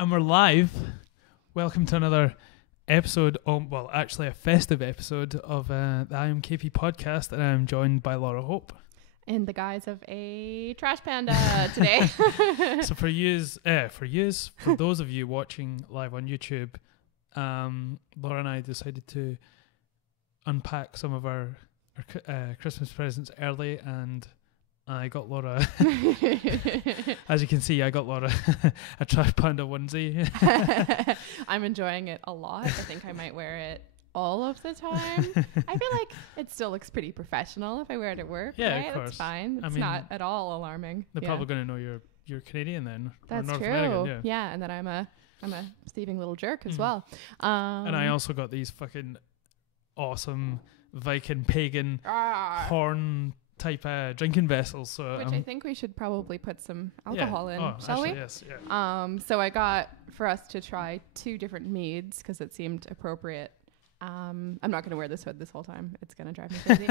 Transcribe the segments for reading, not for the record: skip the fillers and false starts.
And we're live. Welcome to another episode, actually a festive episode of the IAMKAYPEE podcast, and I'm joined by Laura Hope. In the guise of a trash panda today. So for those of you watching live on YouTube, Laura and I decided to unpack some of our Christmas presents early, and I got Laura, as you can see, I got Laura a trash panda onesie. I'm enjoying it a lot. I think I might wear it all of the time. I feel like it still looks pretty professional if I wear it at work. Yeah, right? of course. It's fine. It's not at all alarming. They're probably going to know you're Canadian then. That's or North true. American, yeah, and that I'm a thieving little jerk as well. And I also got these fucking awesome Viking pagan horn type drinking vessels. So which I think we should probably put some alcohol in, shall we? Yes, yeah. So I got for us to try 2 different meads because it seemed appropriate. I'm not going to wear this hood this whole time. It's going to drive me crazy.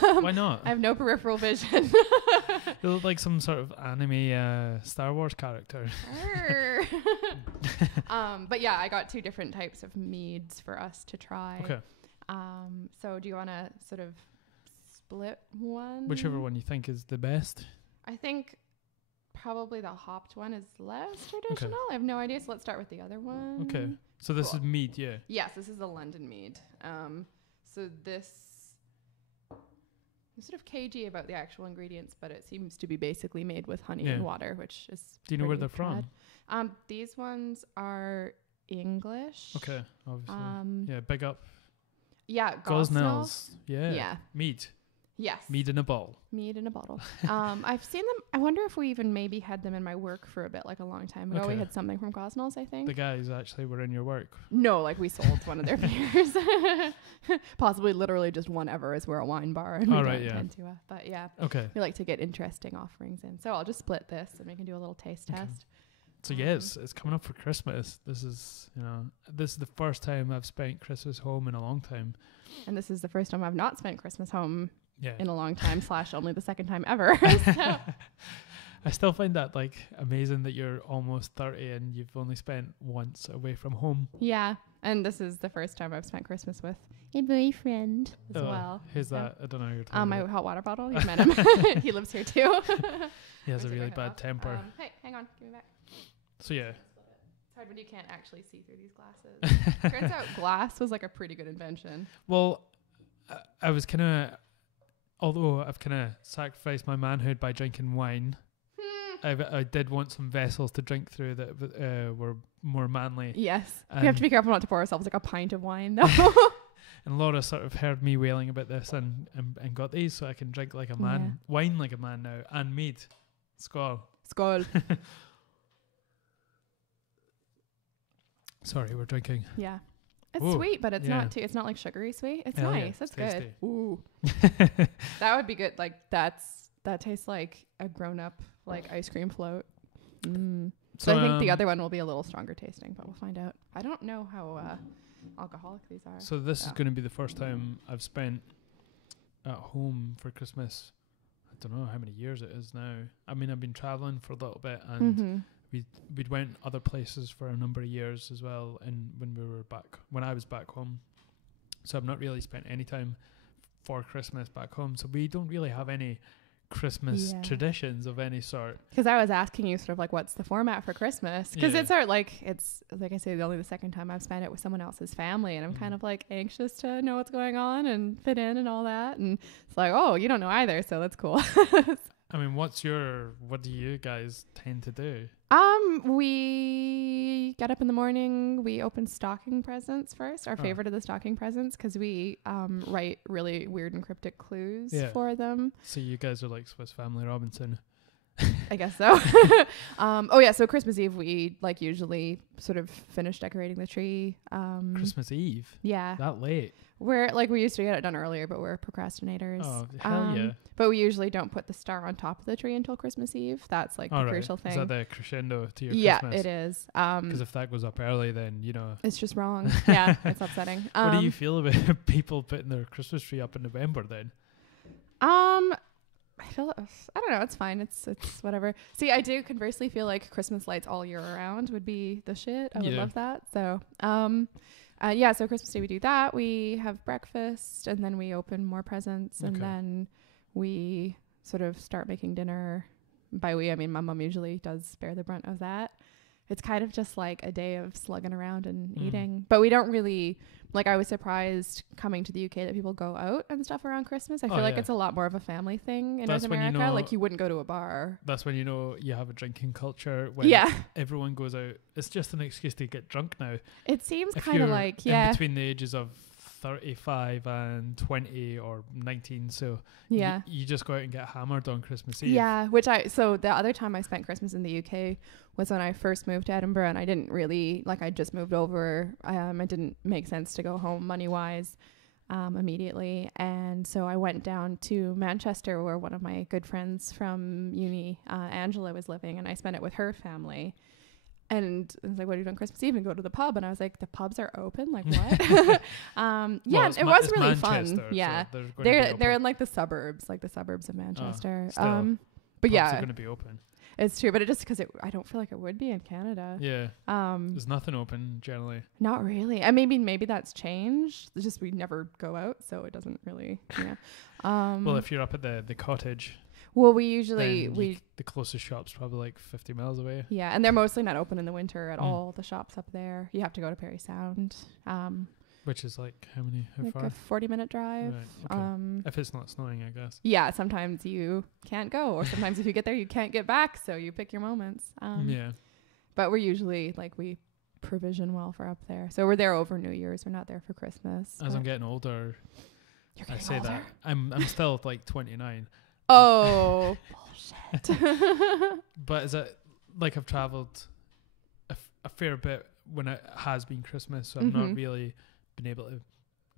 Why not? I have no peripheral vision. You look like some sort of anime Star Wars character. But yeah, I got 2 different types of meads for us to try. Okay. So do you want to sort of split one? Whichever one you think is the best. I think probably the hopped one is less traditional. Okay. I have no idea. So let's start with the other one. Okay. So this is mead, yeah. Yes, this is the London mead. So this, I'm sort of cagey about the actual ingredients, but it seems to be basically made with honey and water, which is. Do you know where they're from? These ones are English. Okay, obviously. Big up. Yeah, Gosnells. Yeah. Mead. Yes. Mead in a bottle. Mead in a bottle. I've seen them. I wonder if we even maybe had them in my work for a bit, like a long time ago. We had something from Gosnells, I think. The guys actually were in your work. No, like we sold one of their beers. Possibly literally just one ever, as we're a wine bar. And we don't tend to, but yeah. Okay. We like to get interesting offerings in. So I'll just split this and we can do a little taste test. So yes, it's coming up for Christmas. This is the first time I've spent Christmas home in a long time. And this is the first time I've not spent Christmas home in a long time / only the second time ever. So. I still find that like amazing that you're almost 30 and you've only spent once away from home. Yeah. And this is the first time I've spent Christmas with a boyfriend as well. Who's that? I don't know who you're talking about. My hot water bottle. You've met him. He lives here too. He has a really bad temper. Hey, hang on. Give me back. So yeah. It's hard when you can't actually see through these glasses. Turns out glass was like a pretty good invention. Well, I was although I've kind of sacrificed my manhood by drinking wine, I did want some vessels to drink through that were more manly. Yes. We have to be careful not to pour ourselves like a pint of wine though. And Laura sort of heard me wailing about this and got these so I can drink like a man, wine like a man now, and mead. Skål. Skål. Sorry, we're drinking. Yeah. It's sweet, but it's not like sugary sweet. It's nice. That's good. Ooh. That would be good. Like that tastes like a grown up like ice cream float. So I think the other one will be a little stronger tasting, but we'll find out. I don't know how alcoholic these are. So this is going to be the first time I've spent at home for Christmas. I don't know how many years it is now. I mean, I've been traveling for a little bit and we'd went other places for a number of years as well, and when I was back home, so I've not really spent any time for Christmas back home, so we don't really have any Christmas traditions of any sort. Because I was asking you sort of like, what's the format for Christmas? Because it's like I say, only the second time I've spent it with someone else's family, and I'm kind of like anxious to know what's going on and fit in and all that, and it's like, oh, you don't know either, so that's cool. I mean, what do you guys tend to do? We get up in the morning, we open stocking presents first, our favorite of the stocking presents, because we write really weird and cryptic clues for them. So you guys are like Swiss Family Robinson. I guess so. So Christmas Eve, we like usually sort of finish decorating the tree. Christmas Eve? Yeah. That late? We used to get it done earlier, but we're procrastinators. Oh, hell yeah. But we usually don't put the star on top of the tree until Christmas Eve. That's like the crucial thing. Is that the crescendo to your Christmas? Yeah, it is. Because if that goes up early, then, it's just wrong. Yeah, it's upsetting. What do you feel about people putting their Christmas tree up in November then? I don't know. It's fine. It's whatever. See, I do conversely feel like Christmas lights all year around would be the shit. I would love that. So, so Christmas Day we do that. We have breakfast and then we open more presents and then we sort of start making dinner. By we, I mean my mom usually does bear the brunt of that. It's kind of just like a day of slugging around and eating. But we don't really, like, I was surprised coming to the UK that people go out and stuff around Christmas. I feel like it's a lot more of a family thing in North America. Like, you wouldn't go to a bar. That's when you know you have a drinking culture. When everyone goes out. It's just an excuse to get drunk now. It seems kind of like, in between the ages of 35 and 20 or 19, so you just go out and get hammered on Christmas Eve. So the other time I spent Christmas in the UK was when I first moved to Edinburgh, and I didn't really, like, I just moved over. It didn't make sense to go home money wise immediately, and so I went down to Manchester where one of my good friends from uni, Angela, was living, and I spent it with her family. And I was like, what are you doing Christmas Eve? And go to the pub. And I was like, the pubs are open? Like, what? It was really fun. Yeah. So they're in like the suburbs of Manchester. But pubs are going to be open. It's true. But it just because I don't feel like it would be in Canada. Yeah. There's nothing open generally. Not really. And maybe that's changed. It's just we never go out. So it doesn't really, well, if you're up at the cottage. Well, we usually the closest shop's probably like 50 miles away. Yeah, and they're mostly not open in the winter at all. The shops up there, you have to go to Parry Sound, which is like how far? A 40-minute drive. Right, okay. If it's not snowing, I guess. Yeah, sometimes you can't go, or sometimes if you get there, you can't get back. So you pick your moments. But we're usually we provision well for up there, so we're there over New Year's. We're not there for Christmas. As I'm getting older, you're getting I say older? that I'm still like 29. Oh, bullshit. But is it like I've travelled a fair bit when it has been Christmas, so I've not really been able to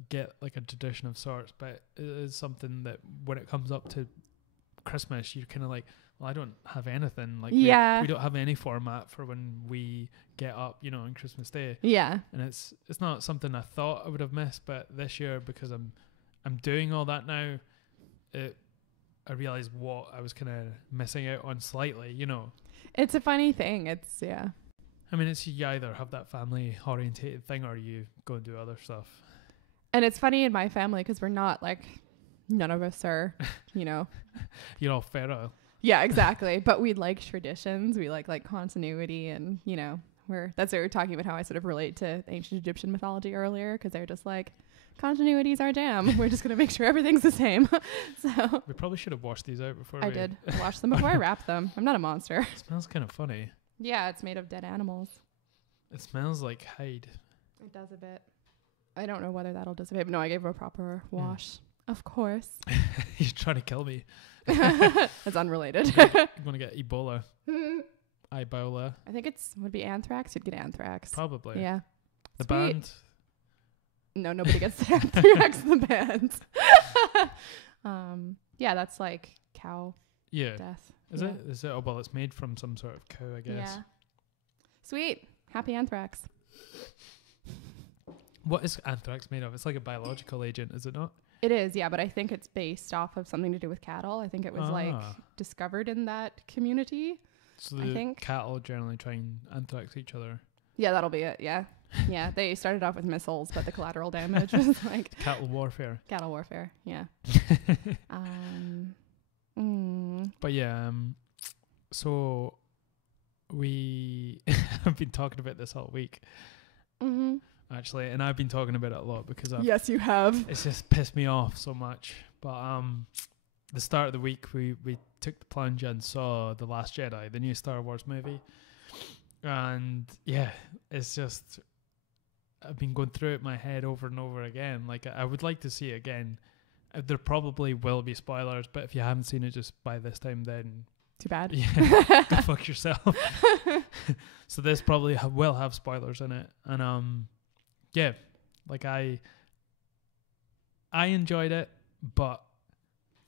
get like a tradition of sorts, but it is something that when it comes up to Christmas, you're kind of like, well, I don't have anything. Like, we don't have any format for when we get up, on Christmas Day. Yeah. And it's not something I thought I would have missed, but this year, because I'm doing all that now, I realized what I was kind of missing out on slightly, It's a funny thing. I mean, it's you either have that family orientated thing or you go and do other stuff. And it's funny in my family because we're not none of us are, You're all feral. Yeah, exactly. But we like traditions. We like continuity and, that's what we were talking about, how I sort of relate to ancient Egyptian mythology earlier, because they're just like, continuity is our jam. We're just going to make sure everything's the same. So we probably should have washed these out before I did. I washed them before I wrapped them. I'm not a monster. It smells kind of funny. Yeah, it's made of dead animals. It smells like hide. It does a bit. I don't know whether that'll dissipate, but no, I gave her a proper wash. Of course. You're trying to kill me. That's unrelated. I'm going to get Ebola. Ebola. I think would be anthrax. You'd get anthrax. Probably. Yeah. The band. No, nobody gets anthrax in the band. That's like cow death. Is it? Is it? Oh, well, it's made from some sort of cow, I guess. Yeah. Sweet. Happy anthrax. What is anthrax made of? It's like a biological agent, is it not? It is, yeah, but I think it's based off of something to do with cattle. I think it was discovered in that community. So the cattle generally try and anthrax each other. Yeah, that'll be it. Yeah. Yeah, they started off with missiles, but the collateral damage was like cattle warfare. Cattle warfare, yeah. But yeah, so we have been talking about this all week. Actually, and I've been talking about it a lot because yes, you have. It's just pissed me off so much. But the start of the week, we took the plunge and saw The Last Jedi, the new Star Wars movie, and yeah, it's just I've been going through it in my head over and over again. Like, I would like to see it again. There probably will be spoilers, but if you haven't seen it just by this time, then too bad. Yeah, go fuck yourself. So this probably will have spoilers in it, and yeah, like I enjoyed it, but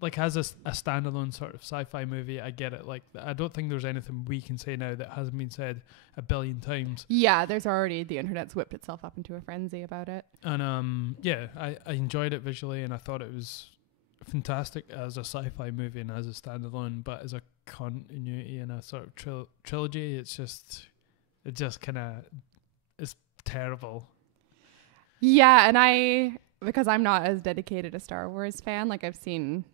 like as a standalone sort of sci-fi movie, I get it. Like, I don't think there's anything we can say now that hasn't been said a billion times. Yeah, there's already, the internet's whipped itself up into a frenzy about it. And yeah, I enjoyed it visually, and I thought it was fantastic as a sci-fi movie and as a standalone, but as a continuity and a sort of trilogy, it just kind of is terrible. Yeah, and because I'm not as dedicated a Star Wars fan, like I've seen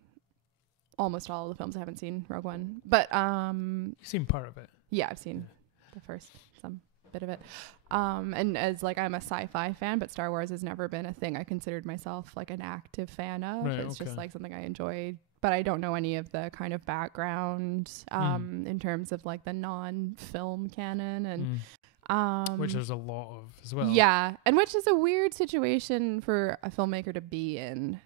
almost all of the films. I haven't seen Rogue One, but you've seen part of it. Yeah, I've seen the first some bit of it. And as like I'm a sci-fi fan, but Star Wars has never been a thing I considered myself like an active fan of. Right, it's just like something I enjoy, but I don't know any of the kind of background in terms of like the non-film canon and which there's a lot of as well. Yeah, and which is a weird situation for a filmmaker to be in,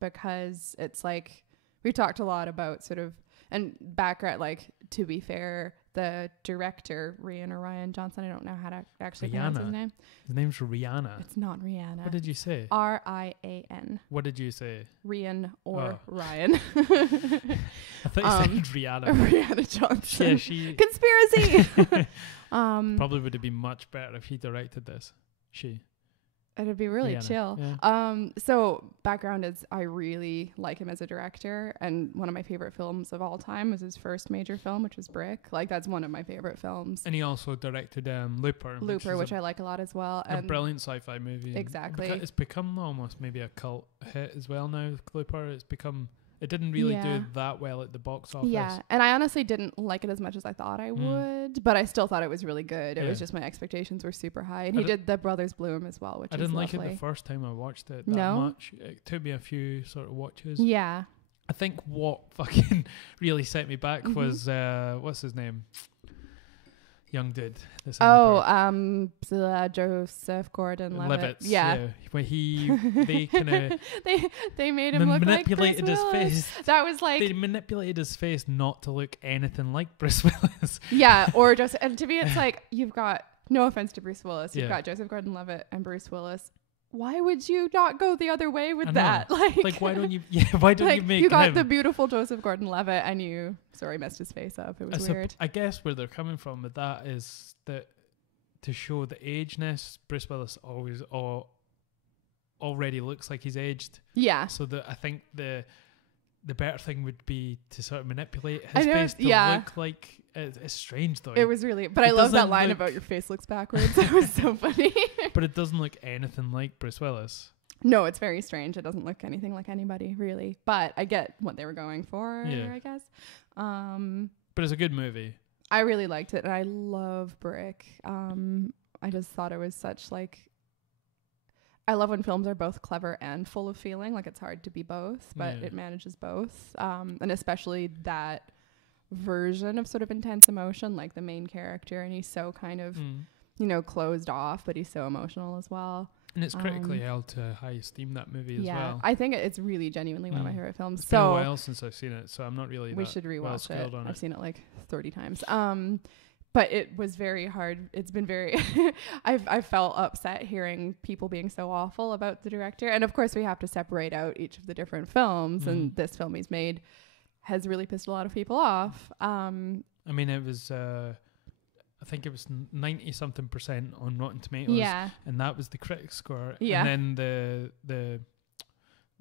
because it's like we've talked a lot about sort of and background. Like, to be fair, the director Rian Johnson, I don't know how to actually pronounce his name. His name's Rihanna. It's not Rihanna. What did you say? Rian. What did you say? Rian or Ryan. I thought you said Rihanna. Rihanna Johnson. Yeah, she conspiracy. Probably would have been much better if he directed this. It'd be really Rihanna. chill. Yeah. So background is I really like him as a director, and one of my favorite films of all time was his first major film, which was Brick. Like, that's one of my favorite films. And he also directed Looper, which I like a lot as well. A brilliant sci-fi movie. Exactly. It's become almost maybe a cult hit as well now. Looper. It didn't really do that well at the box office. Yeah, and I honestly didn't like it as much as I thought I would, but I still thought it was really good. It was just my expectations were super high. And he did The Brothers Bloom as well, which I didn't like it the first time I watched it that much. It took me a few sort of watches. Yeah. I think what fucking really set me back was, what's his name? Young dude. Joseph Gordon-Levitt. Yeah. Where they kind of they made him look manipulated like Bruce Willis. his face. That was like they manipulated his face not to look anything like Bruce Willis. Yeah, or just and to me it's like you've got, no offense to Bruce Willis, you've got Joseph Gordon-Levitt and Bruce Willis. Why would you not go the other way with that? Like why don't you? Yeah, why don't you make? You got the beautiful Joseph Gordon-Levitt, and you messed his face up. It was weird. I guess where they're coming from with that is that to show the ageness, Bruce Willis already looks like he's aged. Yeah. So I think the better thing would be to sort of manipulate his face to look like. It's strange though. It was really, but I love that line about your face looks backwards. It was so funny. But it doesn't look anything like Bruce Willis. No, it's very strange. It doesn't look anything like anybody really. But I get what they were going for. I guess. But it's a good movie. I really liked it, and I love Brick. I just thought it was such like. I love when films are both clever and full of feeling. Like, it's hard to be both, but it manages both. And especially that version of sort of intense emotion, like the main character, and he's so kind of closed off, but he's so emotional as well, and it's critically held to high esteem, that movie as well. I think it's really genuinely one of my favorite films. It's been a while since I've seen it, so I'm not really we should rewatch it. I've seen it like 30 times. But it was very hard. It's been very I felt upset hearing people being so awful about the director, and of course we have to separate out each of the different films, and this film he's made has really pissed a lot of people off. I mean, it was I think it was 90-something% on Rotten Tomatoes, and that was the critic score. And then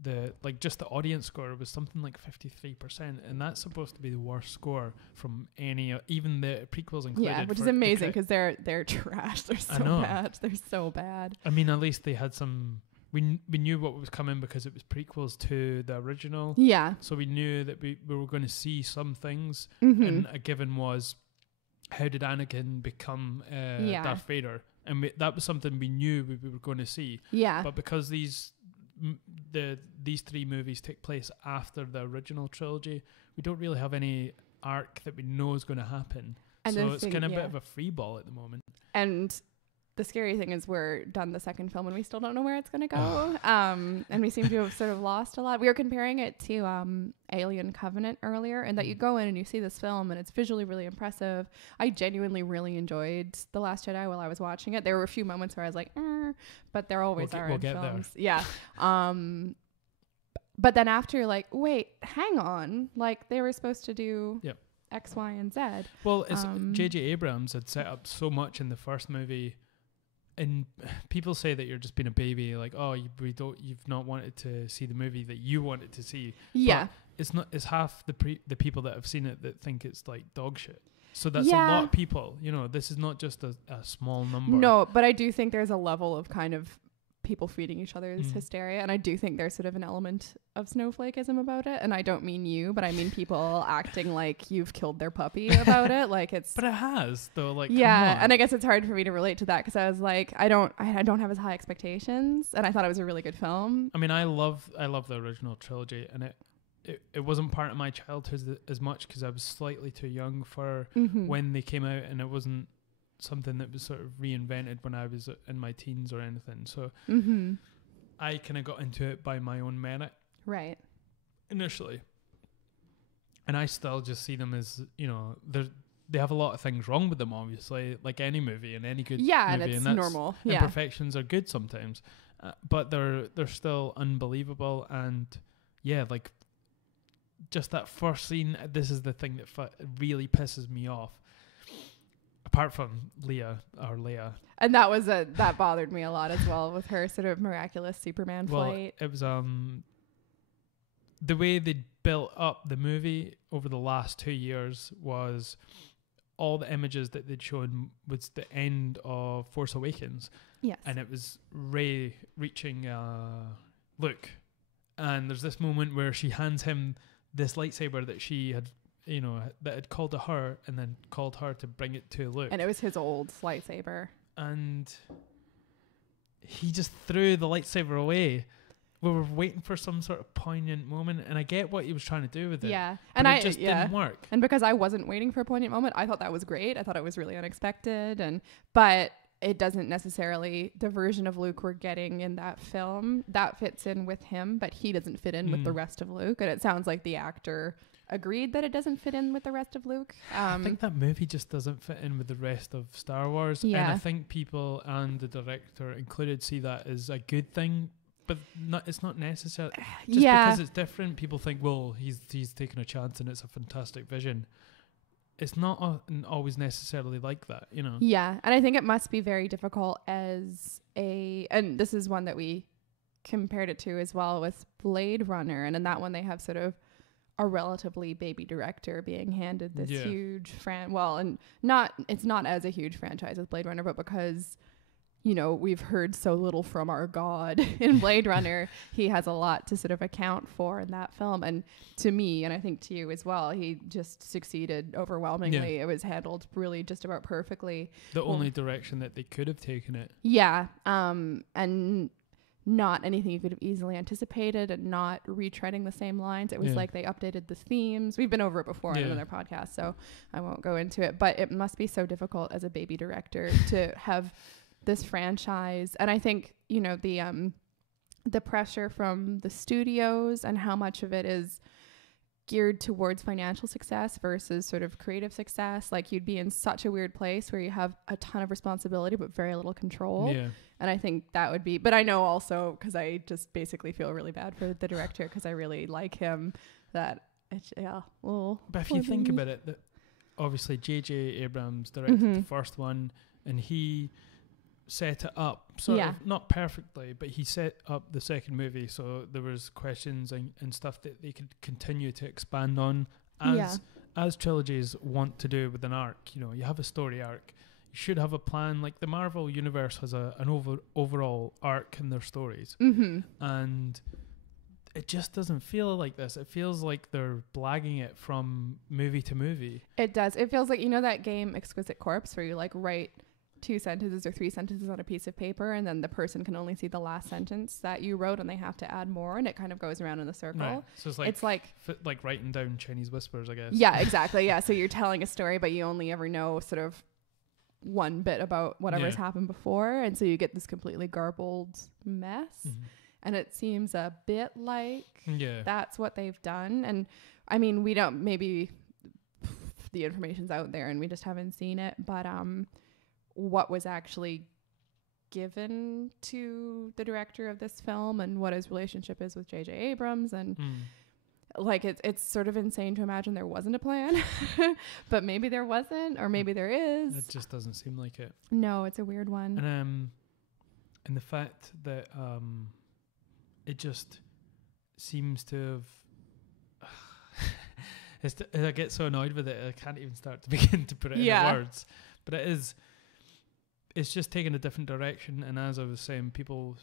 the like just the audience score was something like 53%, and that's supposed to be the worst score from any, even the prequels included. Yeah, which is amazing because they're trash. They're so bad. They're so bad. I mean, at least they had some. We knew what was coming because it was prequels to the original. Yeah. So we knew that we were going to see some things, and a given was, how did Anakin become Darth Vader? And that was something we knew we were going to see. Yeah. But because these three movies take place after the original trilogy, we don't really have any arc that we know is going to happen. And so it's kind of a bit of a free ball at the moment. And the scary thing is we're done the second film and we still don't know where it's going to go. And we seem to have sort of lost a lot. We were comparing it to Alien Covenant earlier, and that you go in and you see this film and it's visually really impressive. I genuinely really enjoyed The Last Jedi while I was watching it. There were a few moments where I was like, but there always are in films. There. Yeah. But then after, like, wait, hang on. Like, they were supposed to do X, Y, and Z. Well, it's J.J. Abrams had set up so much in the first movie and people say that you're just being a baby, like, oh, you've not wanted to see the movie that you wanted to see. Yeah. But it's half the people that have seen it that think it's like dog shit. So that's a lot of people, this is not just a small number. No, but I do think there's a level of kind of people feeding each other's hysteria, and I do think there's sort of an element of snowflakeism about it, and I don't mean you, but I mean people acting like you've killed their puppy about it, like it's but it has though, like, yeah, and I guess it's hard for me to relate to that because I was like, I don't have as high expectations, and I thought it was a really good film. I mean, I love the original trilogy, and it wasn't part of my childhood as much because I was slightly too young for when they came out, and it wasn't something that was sort of reinvented when I was in my teens or anything. So I kind of got into it by my own merit, right? Initially, and I still just see them as they have a lot of things wrong with them, obviously, like any movie and any good movie, and it's normal. Imperfections are good sometimes, but they're still unbelievable, and like just that first scene. This is the thing that really pisses me off. Apart from Leia. And that bothered me a lot as well, with her sort of miraculous Superman flight. It was the way they built up the movie over the last 2 years was all the images that they'd shown was the end of Force Awakens. Yes. And it was Rey reaching Luke. And there's this moment where she hands him this lightsaber that she had that had called to her and then called her to bring it to Luke. And it was his old lightsaber. And he just threw the lightsaber away. We were waiting for some sort of poignant moment, and I get what he was trying to do with it. Yeah. And it just didn't work. And because I wasn't waiting for a poignant moment, I thought that was great. I thought it was really unexpected, but it doesn't necessarily, the version of Luke we're getting in that film, that fits in with him, but he doesn't fit in with the rest of Luke. And it sounds like the actor agreed that it doesn't fit in with the rest of Luke. I think that movie just doesn't fit in with the rest of Star Wars. Yeah. And I think people, and the director included, see that as a good thing, but it's not necessary. Just because it's different, people think, well, he's taking a chance and it's a fantastic vision. It's not always necessarily like that, Yeah, and I think it must be very difficult and this is one that we compared it to as well with Blade Runner, and in that one they have sort of a relatively baby director being handed this huge it's not as a huge franchise as Blade Runner, but because we've heard so little from our god in Blade Runner, he has a lot to sort of account for in that film. And to me, and I think to you as well, he just succeeded overwhelmingly. It was handled really just about perfectly. The only direction that they could have taken it. Yeah. And not anything you could have easily anticipated, and not retreading the same lines. It was like they updated the themes. We've been over it before in another podcast, so I won't go into it. But it must be so difficult as a baby director to have this franchise. And I think, the pressure from the studios and how much of it is geared towards financial success versus sort of creative success. Like, you'd be in such a weird place where you have a ton of responsibility but very little control. Yeah. And I think that would be, but I know also, because I just basically feel really bad for the director because I really like him, that it's, but if you think about it, that obviously J.J. Abrams directed the first one, and he set it up sort of not perfectly, but he set up the second movie, so there was questions and stuff that they could continue to expand on as trilogies want to do with an arc. You have a story arc, you should have a plan. Like the Marvel universe has an overall arc in their stories, and it just doesn't feel like this. It feels like they're blagging it from movie to movie. It does. It feels like, that game Exquisite Corpse, where you like write 2 sentences or 3 sentences on a piece of paper, and then the person can only see the last sentence that you wrote, and they have to add more, and it kind of goes around in a circle. Right. So it's like writing down Chinese whispers, I guess. Yeah, exactly. Yeah. So you're telling a story, but you only ever know sort of one bit about whatever's happened before, and so you get this completely garbled mess. And it seems a bit like that's what they've done. And I mean, we don't, maybe the information's out there and we just haven't seen it, but what was actually given to the director of this film and what his relationship is with J.J. Abrams, and like it's sort of insane to imagine there wasn't a plan, but maybe there wasn't, or maybe there is. It just doesn't seem like it. No, it's a weird one. And And the fact that it just seems to have I get so annoyed with it I can't even start to begin to put it into words. But it's just taken a different direction, and as I was saying, people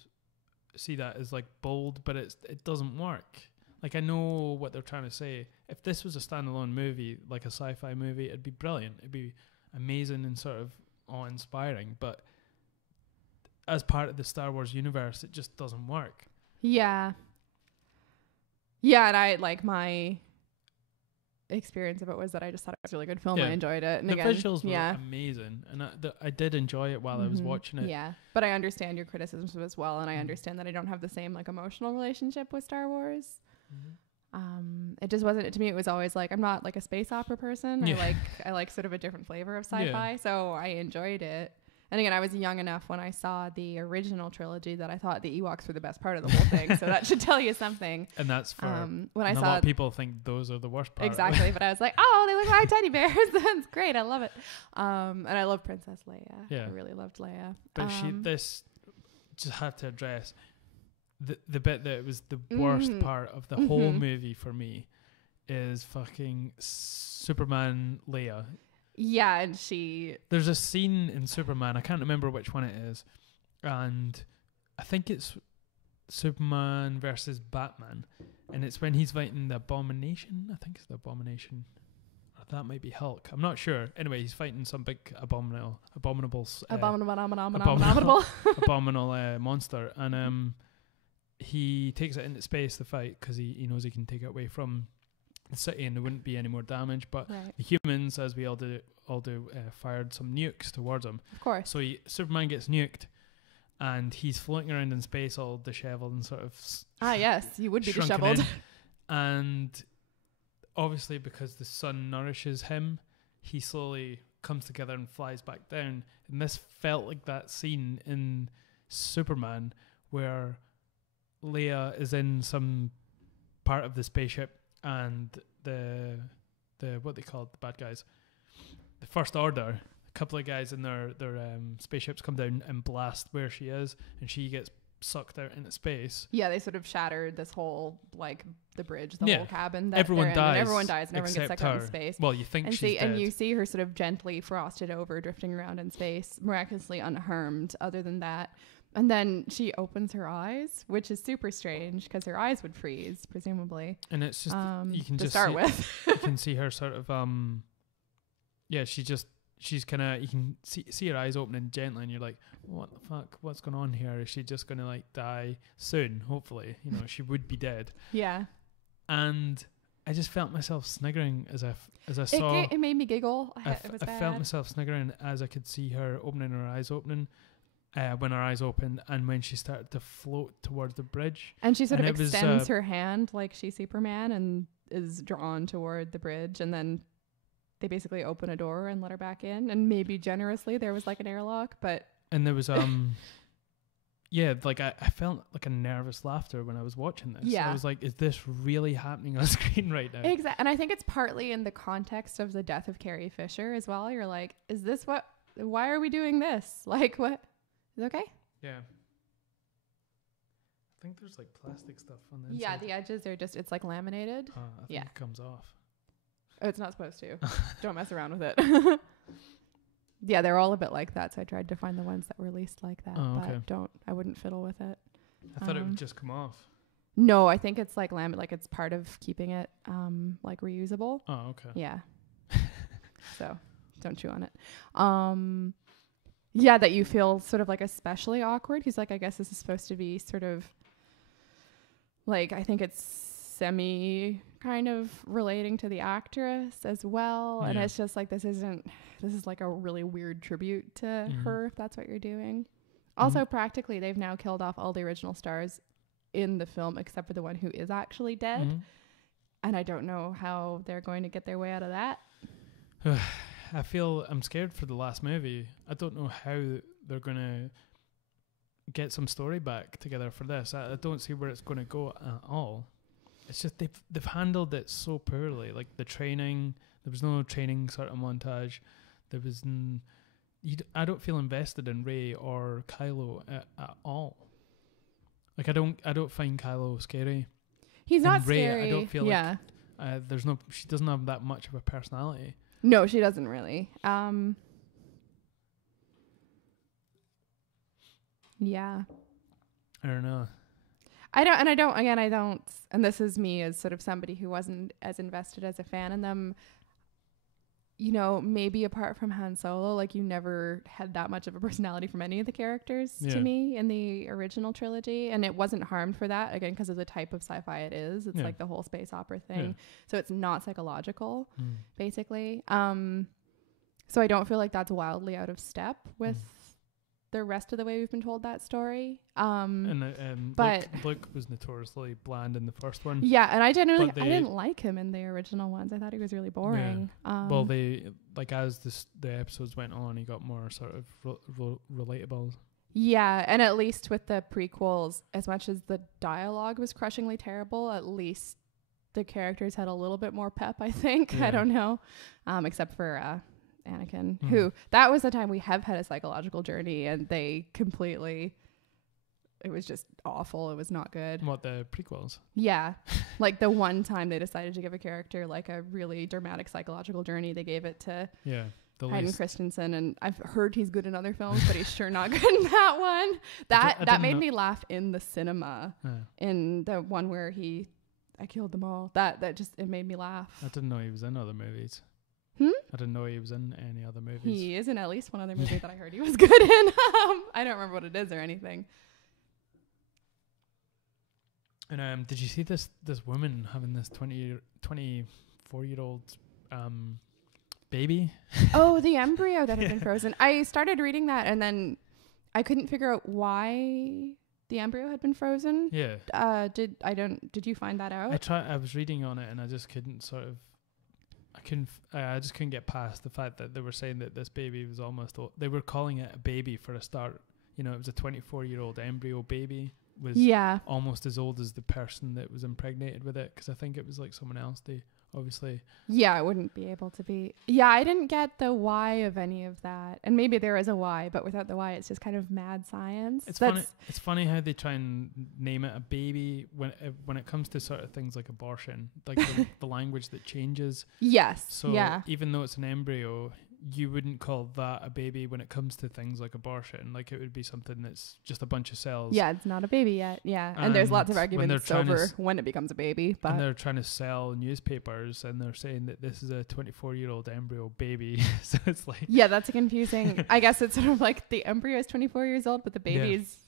see that as like bold, but it doesn't work. Like, I know what they're trying to say. If this was a standalone movie, like a sci-fi movie, it'd be brilliant. It'd be amazing and sort of awe-inspiring. But as part of the Star Wars universe, it just doesn't work. Yeah. Yeah, and I, like, my experience of it was that I just thought it was a really good film. I enjoyed it. And the visuals were amazing. And I did enjoy it while I was watching it. Yeah. But I understand your criticisms as well. And I understand that I don't have the same, like, emotional relationship with Star Wars. It just wasn't, to me, it was always like, I'm not like a space opera person. I like sort of a different flavor of sci-fi. So I enjoyed it. And again, I was young enough when I saw the original trilogy that I thought the Ewoks were the best part of the whole thing. So that should tell you something. And that's for when I saw, a lot of people think those are the worst part. Exactly. But I was like, oh, they look like teddy bears. That's great. I love it. And I love Princess Leia. Yeah. I really loved Leia. But this just had to address the bit that was the worst part of the whole movie for me is fucking Superman Leia. Yeah, and there's a scene in Superman, I can't remember which one it is, and I think it's Superman versus Batman, and it's when he's fighting the Abomination. I think it's the Abomination. Or that might be Hulk. I'm not sure. Anyway, he's fighting some big abominable monster, and he takes it into space to fight because he knows he can take it away from the city and there wouldn't be any more damage. But the humans, as we all do, fired some nukes towards him. Of course. So Superman gets nuked, and he's floating around in space all disheveled and sort of yes, he would be disheveled. And obviously, because the sun nourishes him, he slowly comes together and flies back down. And this felt like that scene in Superman where Leia is in some part of the spaceship, and the what they call the bad guys, the First Order, a couple of guys in their spaceships come down and blast where she is, and she gets sucked out into space. Yeah, they sort of shattered this whole, like, the bridge, the whole cabin. That everyone dies. And everyone dies, and everyone gets sucked out into space. Well, you think she's dead. And you see her sort of gently frosted over, drifting around in space, miraculously unharmed other than that. And then she opens her eyes, which is super strange because her eyes would freeze, presumably. And it's just, you can just start with. You can see her sort of, she's kind of, you can see her eyes opening gently, and you're like, what the fuck? What's going on here? Is she just going to, like, die soon? Hopefully. You know, she would be dead. Yeah. And I just felt myself sniggering as I saw. It made me giggle. I felt myself sniggering as I could see her opening her eyes when her eyes opened, and when she started to float towards the bridge. And she sort of extends her hand like she's Superman and is drawn toward the bridge, and then they basically open a door and let her back in, and maybe generously there was like an airlock, but... And there was, yeah, like I felt like a nervous laughter when I was watching this. Yeah. I was like, is this really happening on screen right now? Exactly. And I think it's partly in the context of the death of Carrie Fisher as well. You're like, is this why are we doing this? Like, what? Is it okay? Yeah. I think there's like plastic stuff on the inside. Yeah, the edges are just, it's like laminated. I think it comes off. Oh, it's not supposed to. Don't mess around with it. Yeah, they're all a bit like that, so I tried to find the ones that were least like that. Oh, okay. But I wouldn't fiddle with it. I thought it would just come off. No, I think it's like like it's part of keeping it like reusable. Oh, okay. Yeah. So don't chew on it. Yeah, that you feel sort of like especially awkward. He's like, I guess this is supposed to be sort of like, I think it's semi kind of relating to the actress as well. Yeah. And it's just like, this is like a really weird tribute to her, if that's what you're doing. Also, practically, they've now killed off all the original stars in the film except for the one who is actually dead. And I don't know how they're going to get their way out of that. I'm scared for the last movie. I don't know how they're going to get some story back together for this. I don't see where it's going to go at all. It's just they've handled it so poorly. Like the training, there was no training sort of montage. There was, I don't feel invested in Rey or Kylo at all. Like I don't find Kylo scary. He's not Rey, scary. I don't feel like she doesn't have that much of a personality. No, she doesn't really. Yeah. I don't know. I don't, and this is me as sort of somebody who wasn't as invested as a fan in them. You know, maybe apart from Han Solo, like you never had that much of a personality from any of the characters to me in the original trilogy. And it wasn't harmed for that, again, because of the type of sci-fi it is. It's like the whole space opera thing. Yeah. So it's not psychological, basically. So I don't feel like that's wildly out of step with the rest of the way we've been told that story. But Luke was notoriously bland in the first one. Yeah, and I didn't like him in the original ones. I thought he was really boring. Yeah. Well, they as the episodes went on, he got more sort of relatable. Yeah, and at least with the prequels, as much as the dialogue was crushingly terrible, at least the characters had a little bit more pep, I think. Yeah. I don't know. Except for Anakin, who that was the time we have had a psychological journey, and they completely, it was just awful. It was not good. What, the prequels? Yeah. Like the one time they decided to give a character like a really dramatic psychological journey, they gave it to Hayden Christensen, and I've heard he's good in other films, but he's sure not good in that one. That made me laugh in the cinema. In the one where I killed them all. That just, it made me laugh. I didn't know he was in other movies. I didn't know he was in any other movies. He is in at least one other movie that I heard he was good in. I don't remember what it is or anything. And did you see this woman having this 24-year-old baby? Oh, the embryo that had been frozen. I started reading that, and then I couldn't figure out why the embryo had been frozen. Yeah. Did you find that out? I was reading on it, and I just couldn't I just couldn't get past the fact that they were saying that this baby was they were calling it a baby for a start. You know, it was a 24-year-old embryo baby. Was almost as old as the person that was impregnated with it, because I think it was like someone else. They obviously it wouldn't be able to be. I didn't get the why of any of that, and maybe there is a why, but without the why, it's just kind of mad science. It's funny how they try and name it a baby when it comes to sort of things like abortion, like the language that changes. Yes. So even though it's an embryo, you wouldn't call that a baby when it comes to things like abortion. Like it would be something that's just a bunch of cells. Yeah, it's not a baby yet. Yeah, and there's lots of arguments over when it becomes a baby. But and they're trying to sell newspapers, and they're saying that this is a 24-year-old embryo baby. So it's like that's confusing. I guess it's sort of like the embryo is 24 years old, but the baby's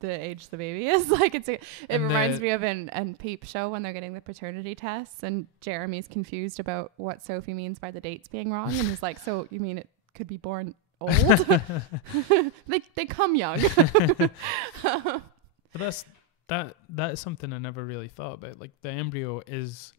the age the baby is. Like it reminds me of an Peep show when they're getting the paternity tests, and Jeremy's confused about what Sophie means by the dates being wrong, and he's like, so you mean it could be born old? they come young. But that is something I never really thought about. Like the embryo is,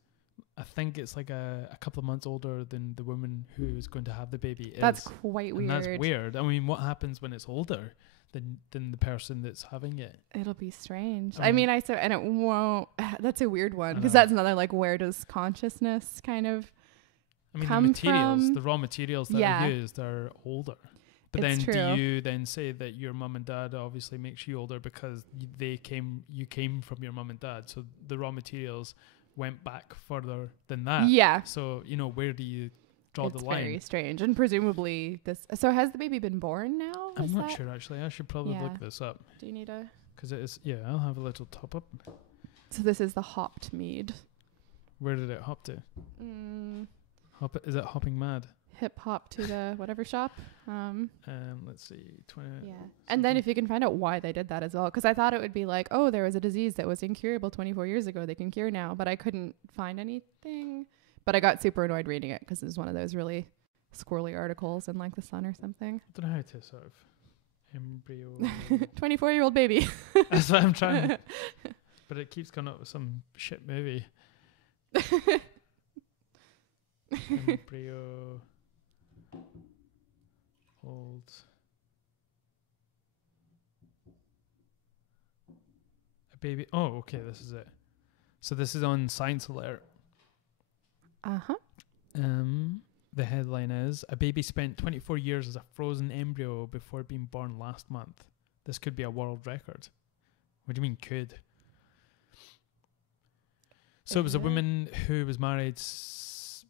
I think it's like a couple of months older than the woman who is going to have the baby is. That's quite weird. And that's weird. I mean, what happens when it's older than the person that's having it? It'll be strange. And it won't. That's a weird one, because that's another, like, where does consciousness kind of come the materials, from? The raw materials that are used are older. But it's then true. Do you then say that your mum and dad obviously makes you older because you came from your mum and dad, so the raw materials went back further than that? Yeah. So, where do you draw the line? It's very strange. And presumably so has the baby been born now? I'm not sure, actually. I should probably look this up. Do you need a... Because it is... Yeah, I'll have a little top up. So this is the hopped mead. Where did it hop to? Is it hopping mad? Hip hop to the whatever shop. Let's see. 20. Yeah. And then if you can find out why they did that as well. Because I thought it would be like, oh, there was a disease that was incurable 24 years ago. They can cure now. But I couldn't find anything. But I got super annoyed reading it because it was one of those really squirrely articles in like The Sun or something. I don't know how to sort of embryo. 24-year-old baby. That's what I'm trying. But it keeps coming up with some shit movie. Embryo. Old. A baby. Oh, okay. This is it. So this is on Science Alert. the headline is, a baby spent 24 years as a frozen embryo before being born last month. This could be a world record. What do you mean could? So it was a woman who was married she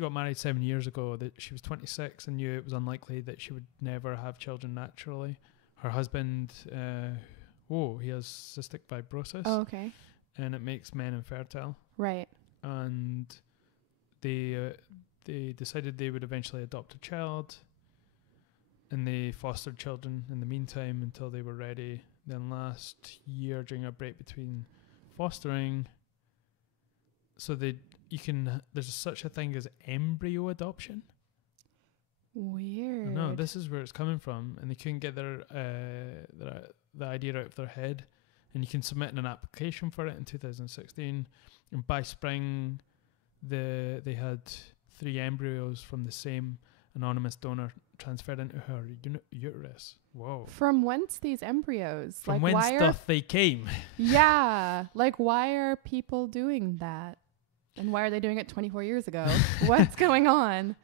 got married 7 years ago. That she was 26 and knew it was unlikely that she would never have children naturally. Her husband, he has cystic fibrosis. Oh, okay. And it makes men infertile. Right. And they decided they would eventually adopt a child, and they fostered children in the meantime until they were ready. Then last year, during a break between fostering, there's such a thing as embryo adoption. Weird. No, this is where it's coming from, and they couldn't get the idea out of their head. And you can submit an application for it in 2016, and by spring, they had 3 embryos from the same anonymous donor transferred into her uterus. Whoa! From whence these embryos? From whence they came? Yeah, like why are people doing that? And why are they doing it 24 years ago? What's going on?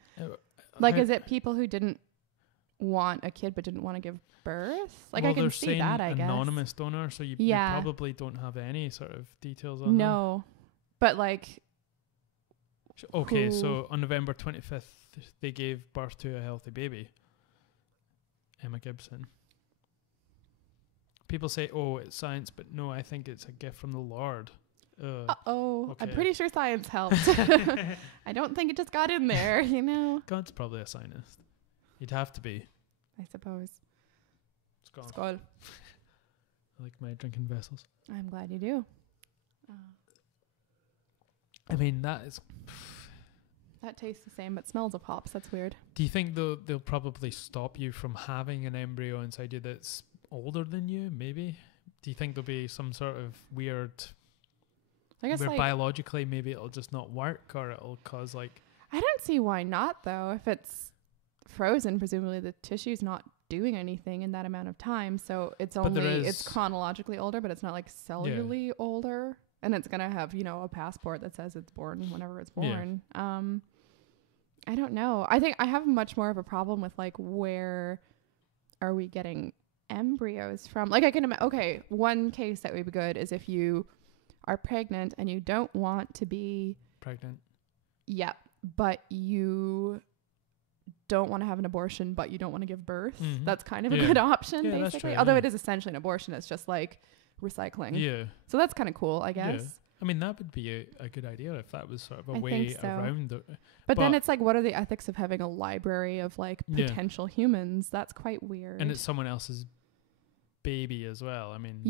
Like, is it people who didn't want a kid but didn't want to give birth? Like, I can see that, I guess. Anonymous donor, so you probably don't have any sort of details on them. No. But, like... Okay, so on November 25th, they gave birth to a healthy baby. Emma Gibson. People say, it's science, but no, I think it's a gift from the Lord. Okay. I'm pretty sure science helped. I don't think it just got in there, you know. God's probably a scientist. You'd have to be. I suppose. Skål. Skål. I like my drinking vessels. I'm glad you do. I mean, that tastes the same, but smells of hops. That's weird. Do you think they'll probably stop you from having an embryo inside you that's older than you, maybe? Do you think there'll be some sort of weird... I guess where biologically maybe it'll just not work, or it'll cause like... I don't see why not, though. If it's frozen, presumably the tissue's not doing anything in that amount of time, so it's chronologically older, but it's not like cellularly older, and it's gonna have, a passport that says it's born whenever it's born. I don't know. I think I have much more of a problem with like, where are we getting embryos from? Like, I can imagine, one case that would be good is if you are pregnant and you don't want to be pregnant. Yeah, but you don't want to have an abortion, but you don't want to give birth. Mm-hmm. That's kind of a good option, basically. Although it is essentially an abortion, it's just like recycling. Yeah. So that's kind of cool, I guess. Yeah. I mean, that would be a good idea if that was sort of a way around it. But then it's like, what are the ethics of having a library of like potential humans? That's quite weird. And it's someone else's baby as well. I mean,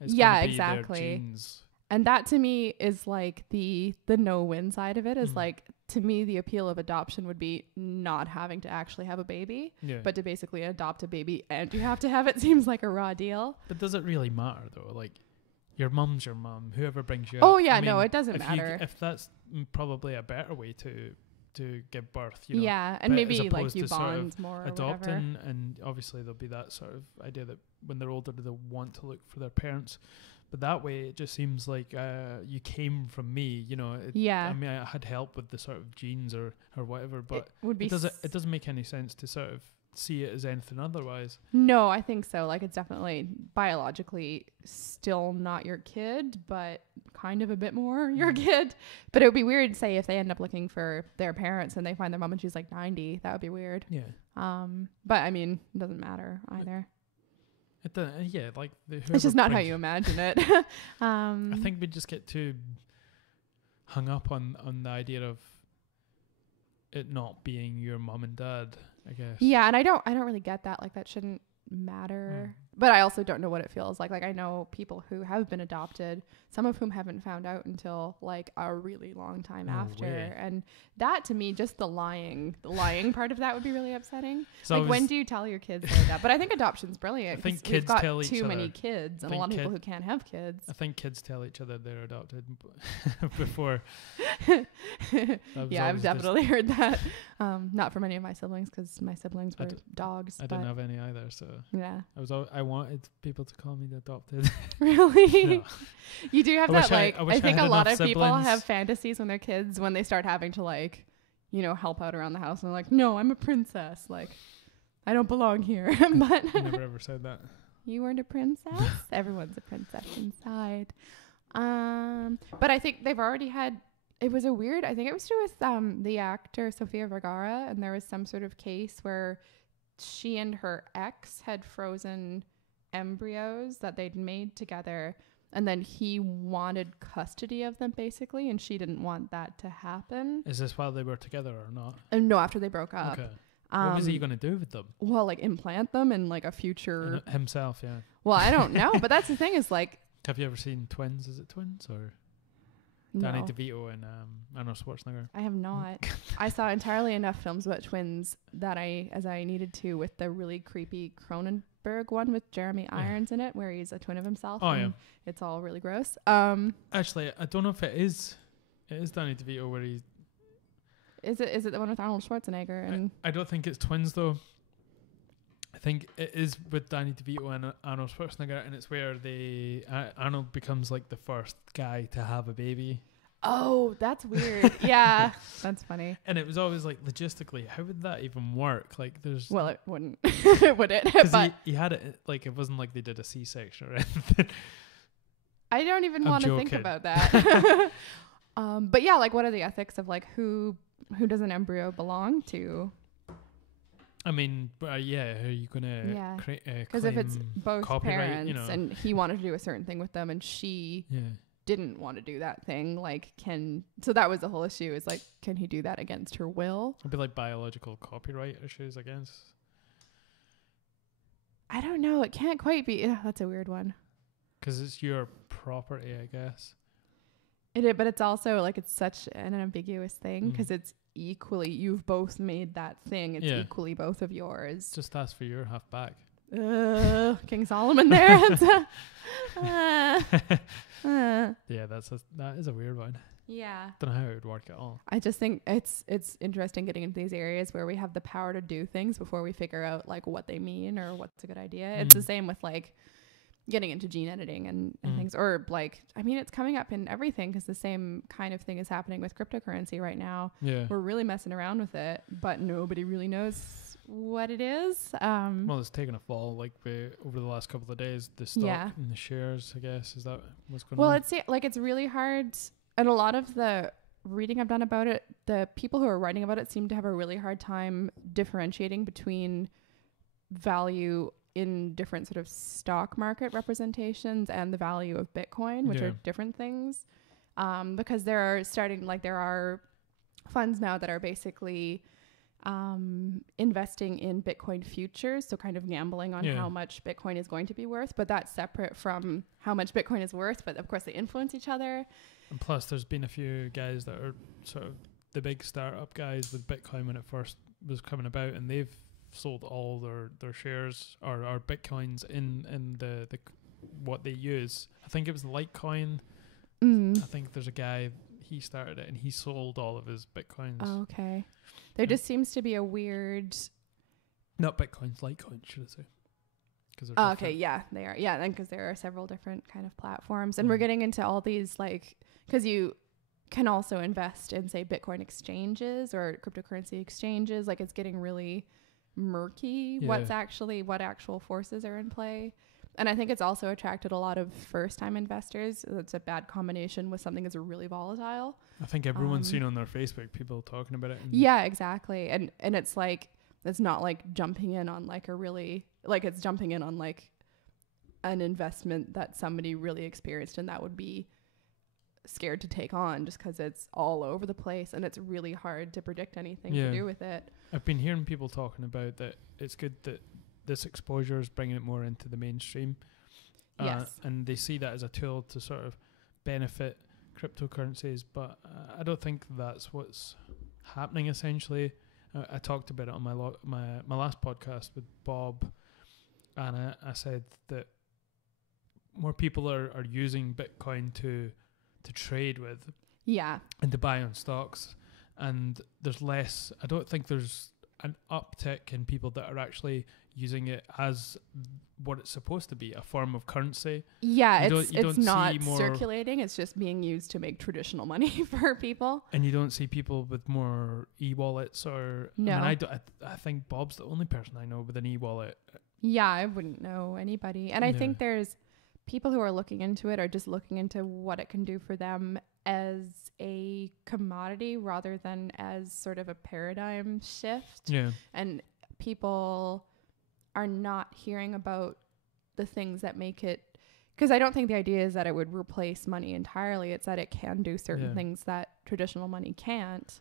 exactly. Their genes. And that to me is like the no-win side of it is like, to me, the appeal of adoption would be not having to actually have a baby, but to basically adopt a baby and you have to have it seems like a raw deal. But does it really matter though? Like, your mum's your mum, whoever brings you up. I mean, no, it doesn't matter. If that's probably a better way to give birth, and maybe like you bond more or adopting, whatever. And obviously there'll be that sort of idea that when they're older, they'll want to look for their parents. But that way, it just seems like you came from me, I mean, I had help with the sort of genes or whatever, but it doesn't make any sense to sort of see it as anything otherwise. No, I think so. Like, it's definitely biologically still not your kid, but kind of a bit more your kid. But it would be weird, say, if they end up looking for their parents and they find their mom and she's like 90. That would be weird. Yeah. But I mean, it doesn't matter either. Like it's just not how you imagine it. I think we just get too hung up on the idea of it not being your mom and dad, I guess. Yeah, and I don't really get that. Like, that shouldn't matter. But I also don't know what it feels like. Like, I know people who have been adopted, some of whom haven't found out until like a really long time after. And that, to me, just the lying part of that would be really upsetting. So like, when do you tell your kids that? But I think adoption's brilliant. I think kids we've got tell each too other. Many kids and a lot of people who can't have kids. I think kids tell each other they're adopted before. Yeah, I've definitely heard that. Not from any of my siblings, because my siblings were dogs. I didn't have any either, so yeah. I wanted people to call me the adopted. Really? No. You do have that, like, I think a lot of people have fantasies when they're kids, when they start having to, like, you know, help out around the house. And they're like, no, I'm a princess. Like, I don't belong here. But I never ever said that. You weren't a princess? Everyone's a princess inside. But I think they've already had, it was a weird, I think it was to do with the actor Sofia Vergara, and there was some sort of case where she and her ex had frozen embryos that they'd made together, and then he wanted custody of them basically, and she didn't want that to happen. Is this while they were together or not? No, after they broke up. Okay. What was he going to do with them? Well, like implant them in like a future... Himself, yeah. Well, I don't know, but that's the thing is like... Have you ever seen Twins? Is it Twins or... No. Danny DeVito and Arnold Schwarzenegger. I have not. I saw entirely enough films about twins that as I needed to, with the really creepy Cronenberg one with Jeremy Irons in it, where he's a twin of himself. Oh, yeah. It's all really gross. Actually, I don't know if it is Danny DeVito where he... Is it the one with Arnold Schwarzenegger? And I don't think it's Twins, though. I think it is with Danny DeVito and Arnold Schwarzenegger, and it's where Arnold becomes like the first guy to have a baby. Oh, that's weird. Yeah, that's funny. And it was always like, logistically, how would that even work? Like, there's... Well, it wouldn't, would it? Because he had it, like, it wasn't like they did a C-section or anything. I don't even want to think about that. But yeah, like, what are the ethics of like who does an embryo belong to? I mean, yeah, are you gonna create? Because if it's both parents, you know, and he wanted to do a certain thing with them, and she didn't want to do that thing, like, so that was the whole issue. Is like, can he do that against her will? It'd be like biological copyright issues, I guess. I don't know. It can't quite be. That's a weird one. Because it's your property, I guess. It is, but it's also like it's such an ambiguous thing because it's equally, you've both made that thing. It's equally both of yours. Just ask for your half back. King Solomon there. Yeah, that is a weird one. Yeah. Don't know how it would work at all. I just think it's interesting getting into these areas where we have the power to do things before we figure out like what they mean or what's a good idea. It's the same with like getting into gene editing and things, or like, I mean, it's coming up in everything because the same kind of thing is happening with cryptocurrency right now. Yeah. We're really messing around with it, but nobody really knows what it is. Well, it's taken a fall like over the last couple of days, the stock and the shares, I guess. Is that what's going on? Well, it's really hard. And a lot of the reading I've done about it, the people who are writing about it seem to have a really hard time differentiating between value in different sort of stock market representations and the value of Bitcoin, which are different things. Because there are funds now that are basically investing in Bitcoin futures, so kind of gambling on how much Bitcoin is going to be worth, but that's separate from how much Bitcoin is worth. But of course they influence each other. And plus there's been a few guys that are sort of the big startup guys with Bitcoin when it first was coming about, and they've sold all their shares or Bitcoins in the what they use. I think it was Litecoin. I think there's a guy, he started it and he sold all of his Bitcoins. Oh, okay. There just seems to be a weird... Not Bitcoins, Litecoin, should I say. Oh, okay, yeah, they are. Yeah, and because there are several different kind of platforms. And we're getting into all these, like, because you can also invest in, say, Bitcoin exchanges or cryptocurrency exchanges. Like, it's getting really murky what actual forces are in play. And I think it's also attracted a lot of first-time investors. It's a bad combination with something that's really volatile. I think everyone's seen on their Facebook people talking about it. Yeah, exactly. And it's like, it's not like jumping in on like a really, like it's jumping in on like an investment that somebody really experienced and that would be scared to take on just because it's all over the place and it's really hard to predict anything to do with it. I've been hearing people talking about that it's good that this exposure is bringing it more into the mainstream. And they see that as a tool to sort of benefit cryptocurrencies, but I don't think that's what's happening essentially. I talked about it on my last podcast with Bob, and I said that more people are using Bitcoin to trade with, and to buy on stocks, and there's less. I don't think there's an uptick in people that are actually using it as what it's supposed to be, a form of currency. Yeah, it's not circulating. It's just being used to make traditional money for people. And you don't see people with more e-wallets or... No. I mean, I think Bob's the only person I know with an e-wallet. Yeah, I wouldn't know anybody. And I think there's people who are looking into it are just looking into what it can do for them as a commodity rather than as sort of a paradigm shift. Yeah. And people are not hearing about the things that make it, because I don't think the idea is that it would replace money entirely. It's that it can do certain things that traditional money can't.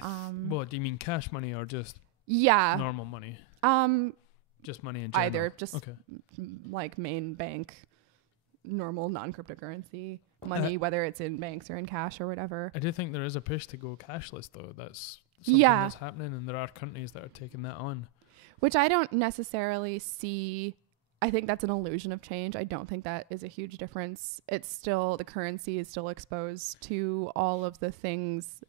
Well, do you mean cash money or just normal money? Just money in general? Either. Just like main bank, normal non-cryptocurrency money, whether it's in banks or in cash or whatever. I do think there is a push to go cashless, though. That's something that's happening, and there are countries that are taking that on. Which I don't necessarily see. I think that's an illusion of change. I don't think that is a huge difference. It's still, the currency is still exposed to all of the things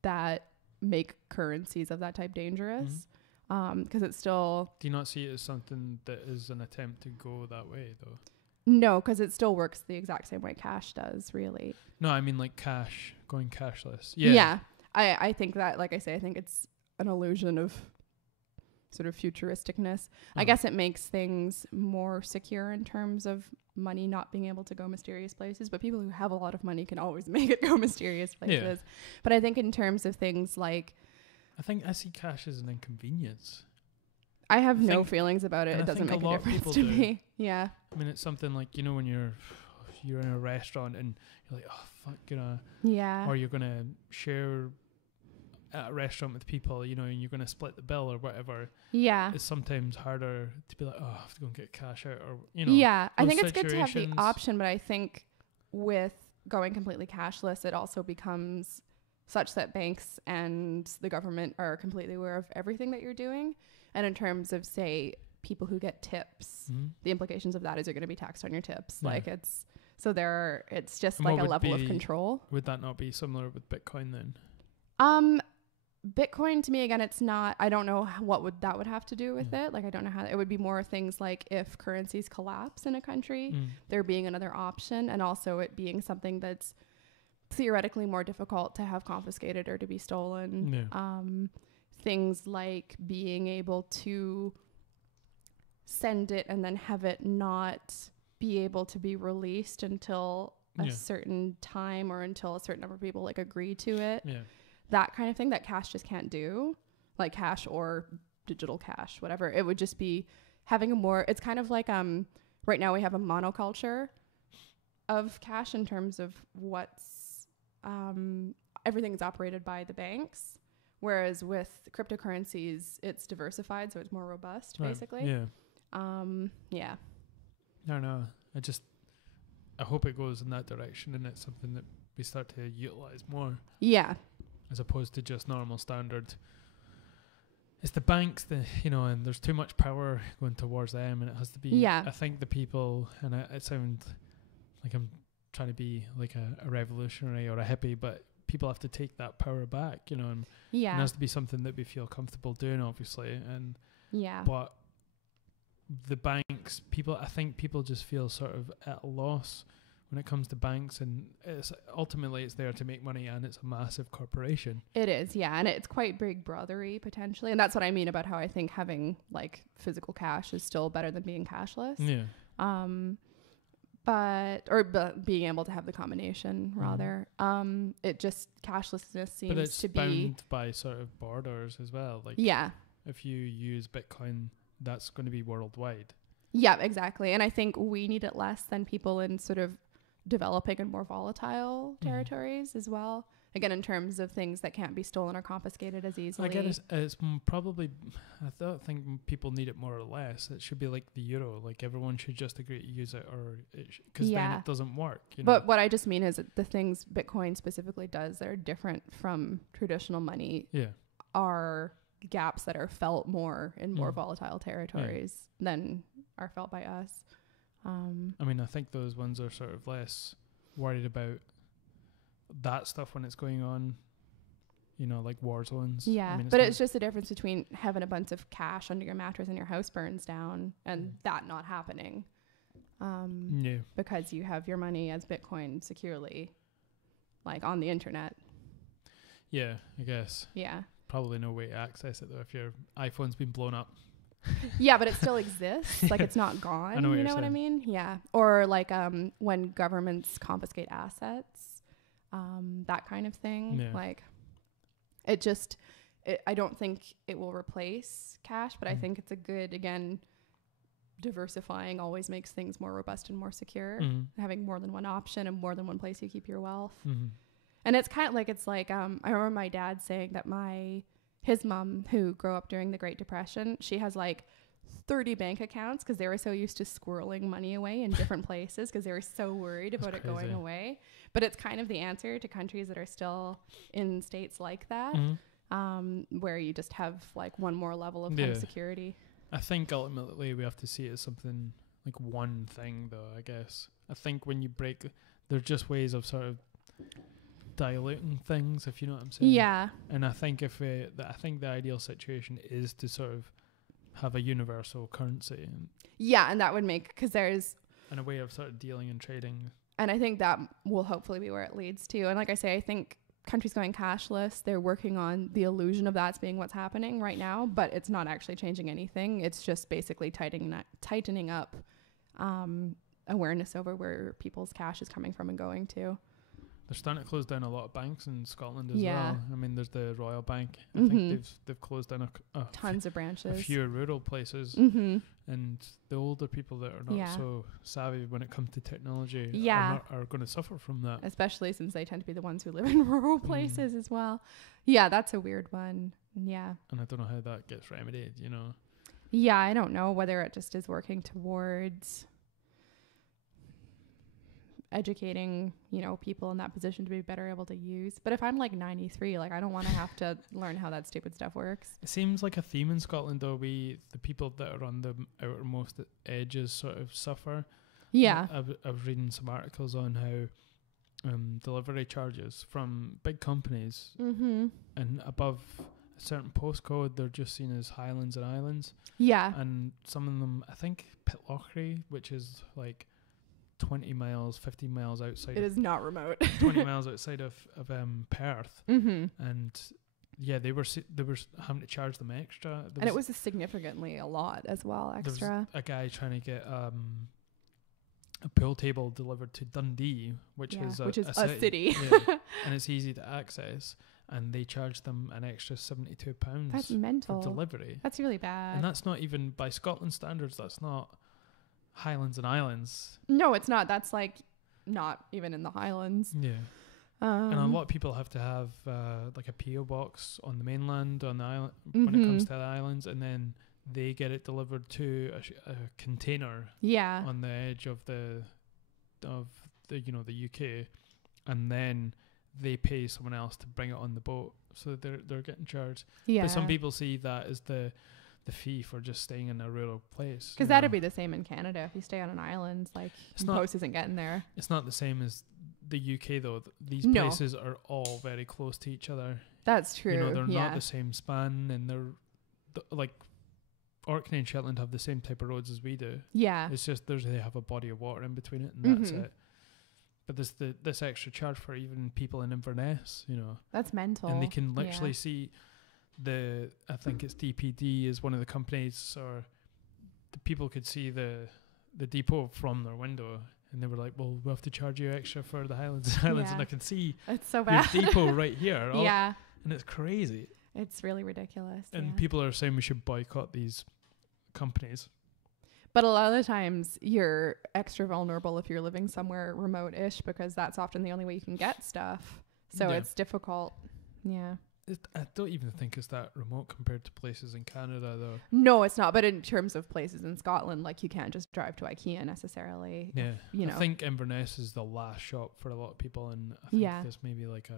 that make currencies of that type dangerous. Because it's still... Do you not see it as something that is an attempt to go that way, though? No, because it still works the exact same way cash does, really. No, I mean like cash, going cashless. Yeah. I think that, like I say, I think it's an illusion of sort of futuristicness. I guess it makes things more secure in terms of money not being able to go mysterious places, but people who have a lot of money can always make it go mysterious places. But I think in terms of things like... I think I see cash as an inconvenience. I have no feelings about it. It doesn't make a difference to me. Yeah. I mean, it's something like, you know, when you're in a restaurant and you're like, oh, fuck, you know. Yeah. Or you're going to share at a restaurant with people, you know, and you're going to split the bill or whatever. Yeah. It's sometimes harder to be like, oh, I have to go and get cash out, or, you know. Yeah. I think it's good to have the option, but I think with going completely cashless, it also becomes such that banks and the government are completely aware of everything that you're doing. And in terms of, say, people who get tips, the implications of that is you're going to be taxed on your tips. Yeah. Like it's just and like a level of control. Would that not be similar with Bitcoin then? Bitcoin, to me, again, it's not, I don't know what that would have to do with it. Like, I don't know how, it would be more things like if currencies collapse in a country, there being another option, and also it being something that's theoretically more difficult to have confiscated or to be stolen. Yeah. Things like being able to send it and then have it not be able to be released until a certain time or until a certain number of people like agree to it. Yeah. That kind of thing that cash just can't do, like cash or digital cash, whatever. It would just be having a more, it's kind of like, right now we have a monoculture of cash in terms of what's, everything's operated by the banks. Whereas with cryptocurrencies, it's diversified, so it's more robust, basically. Yeah. Yeah. No. I hope it goes in that direction, and it's something that we start to utilize more. Yeah. As opposed to just normal standard. It's the banks that, you know, and there's too much power going towards them, and it has to be, I think the people, and it sounds like I'm trying to be like a revolutionary or a hippie, but people have to take that power back, you know, and it has to be something that we feel comfortable doing, obviously. And but the banks, I think people just feel sort of at a loss when it comes to banks, and ultimately it's there to make money, and it's a massive corporation. It is, and it's quite big brothery potentially, and that's what I mean about how I think having like physical cash is still better than being cashless. But being able to have the combination rather. It just, cashlessness seems to be bound by sort of borders as well. Like if you use Bitcoin, that's going to be worldwide. Yeah, exactly. And I think we need it less than people in sort of developing and more volatile territories as well. Again, in terms of things that can't be stolen or confiscated as easily. Again, it's probably, I don't think people need it more or less. It should be like the euro. Like everyone should just agree to use it, or because then it doesn't work. You know? But what I just mean is that the things Bitcoin specifically does that are different from traditional money are gaps that are felt more in more volatile territories than are felt by us. I mean, I think those ones are sort of less worried about that stuff when it's going on. like war zones. Yeah, but it's just the difference between having a bunch of cash under your mattress and your house burns down and that not happening. Because you have your money as Bitcoin securely, like on the internet. Yeah, I guess. Yeah. Probably no way to access it though if your iPhone's been blown up. Yeah, but it still exists. Like it's not gone. You know what I mean? Yeah. Or like when governments confiscate assets, that kind of thing. Yeah. Like I don't think it will replace cash, but I think it's a good, again, diversifying always makes things more robust and more secure. Having more than one option and more than one place you keep your wealth. And it's kind of like, I remember my dad saying that his mom, who grew up during the Great Depression, she has like 30 bank accounts because they were so used to squirreling money away in different places because they were so worried about it going away. But it's kind of the answer to countries that are still in states like that, where you just have like one more level of kind of security. I think ultimately we have to see it as something like one thing though, I guess. I think when you break, there's just ways of sort of diluting things, if you know what I'm saying. Yeah. And I think I think the ideal situation is to sort of have a universal currency. And that would make, because there's and a way of sort of dealing and trading. And I think that will hopefully be where it leads to. And like I say, I think countries going cashless, they're working on the illusion of that's being what's happening right now, but it's not actually changing anything. It's just basically tightening up awareness over where people's cash is coming from and going to. They're starting to close down a lot of banks in Scotland as well. I mean, there's the Royal Bank. I think they've closed down tons of branches. A few rural places. And the older people that are not so savvy when it comes to technology are going to suffer from that. Especially since they tend to be the ones who live in rural places as well. Yeah, that's a weird one. Yeah. And I don't know how that gets remedied, you know. Yeah, I don't know whether it just is working towards educating, people in that position to be better able to use. But if I'm like 93, like I don't want to have to learn how that stupid stuff works. It seems like a theme in Scotland though, the people that are on the outermost edges sort of suffer. Yeah. I was reading some articles on how delivery charges from big companies and above a certain postcode, they're just seen as Highlands and Islands. Yeah. And some of them, I think Pitlochry, which is like 20 miles, 15 miles outside. It is not remote. 20 miles outside of Perth. And yeah, they were having to charge them extra. And it was significantly a lot as well, extra. There was a guy trying to get a pool table delivered to Dundee, which is a city. And it's easy to access. And they charged them an extra £72. That's mental. For delivery. That's really bad. And that's not even, by Scotland standards, that's not Highlands and Islands. No, it's not. That's like not even in the Highlands. Yeah. And a lot of people have to have like a PO box on the mainland on the island when it comes to the islands, and then they get it delivered to a container. Yeah. On the edge of the the UK, and then they pay someone else to bring it on the boat, so they're getting charged. Yeah. But some people see that as the fee for just staying in a rural place. Because that'd be the same in Canada. If you stay on an island, like post isn't getting there. It's not the same as the UK though. These places are all very close to each other. That's true. They're not the same span, and they're like Orkney and Shetland have the same type of roads as we do. Yeah. It's just they have a body of water in between it, and that's it. But there's this extra charge for even people in Inverness, That's mental. And they can literally see I think it's DPD is one of the companies, or the people could see the depot from their window, and they were like, well, we'll have to charge you extra for the Highlands and I can see it's so bad. your depot right here. Yeah. And it's crazy. It's really ridiculous. And people are saying we should boycott these companies. But a lot of the times you're extra vulnerable if you're living somewhere remote-ish, because that's often the only way you can get stuff. So it's difficult. Yeah. I don't even think it's that remote compared to places in Canada, though. No, it's not. But in terms of places in Scotland, like you can't just drive to IKEA necessarily. Yeah. I think Inverness is the last shop for a lot of people, and I think there's maybe like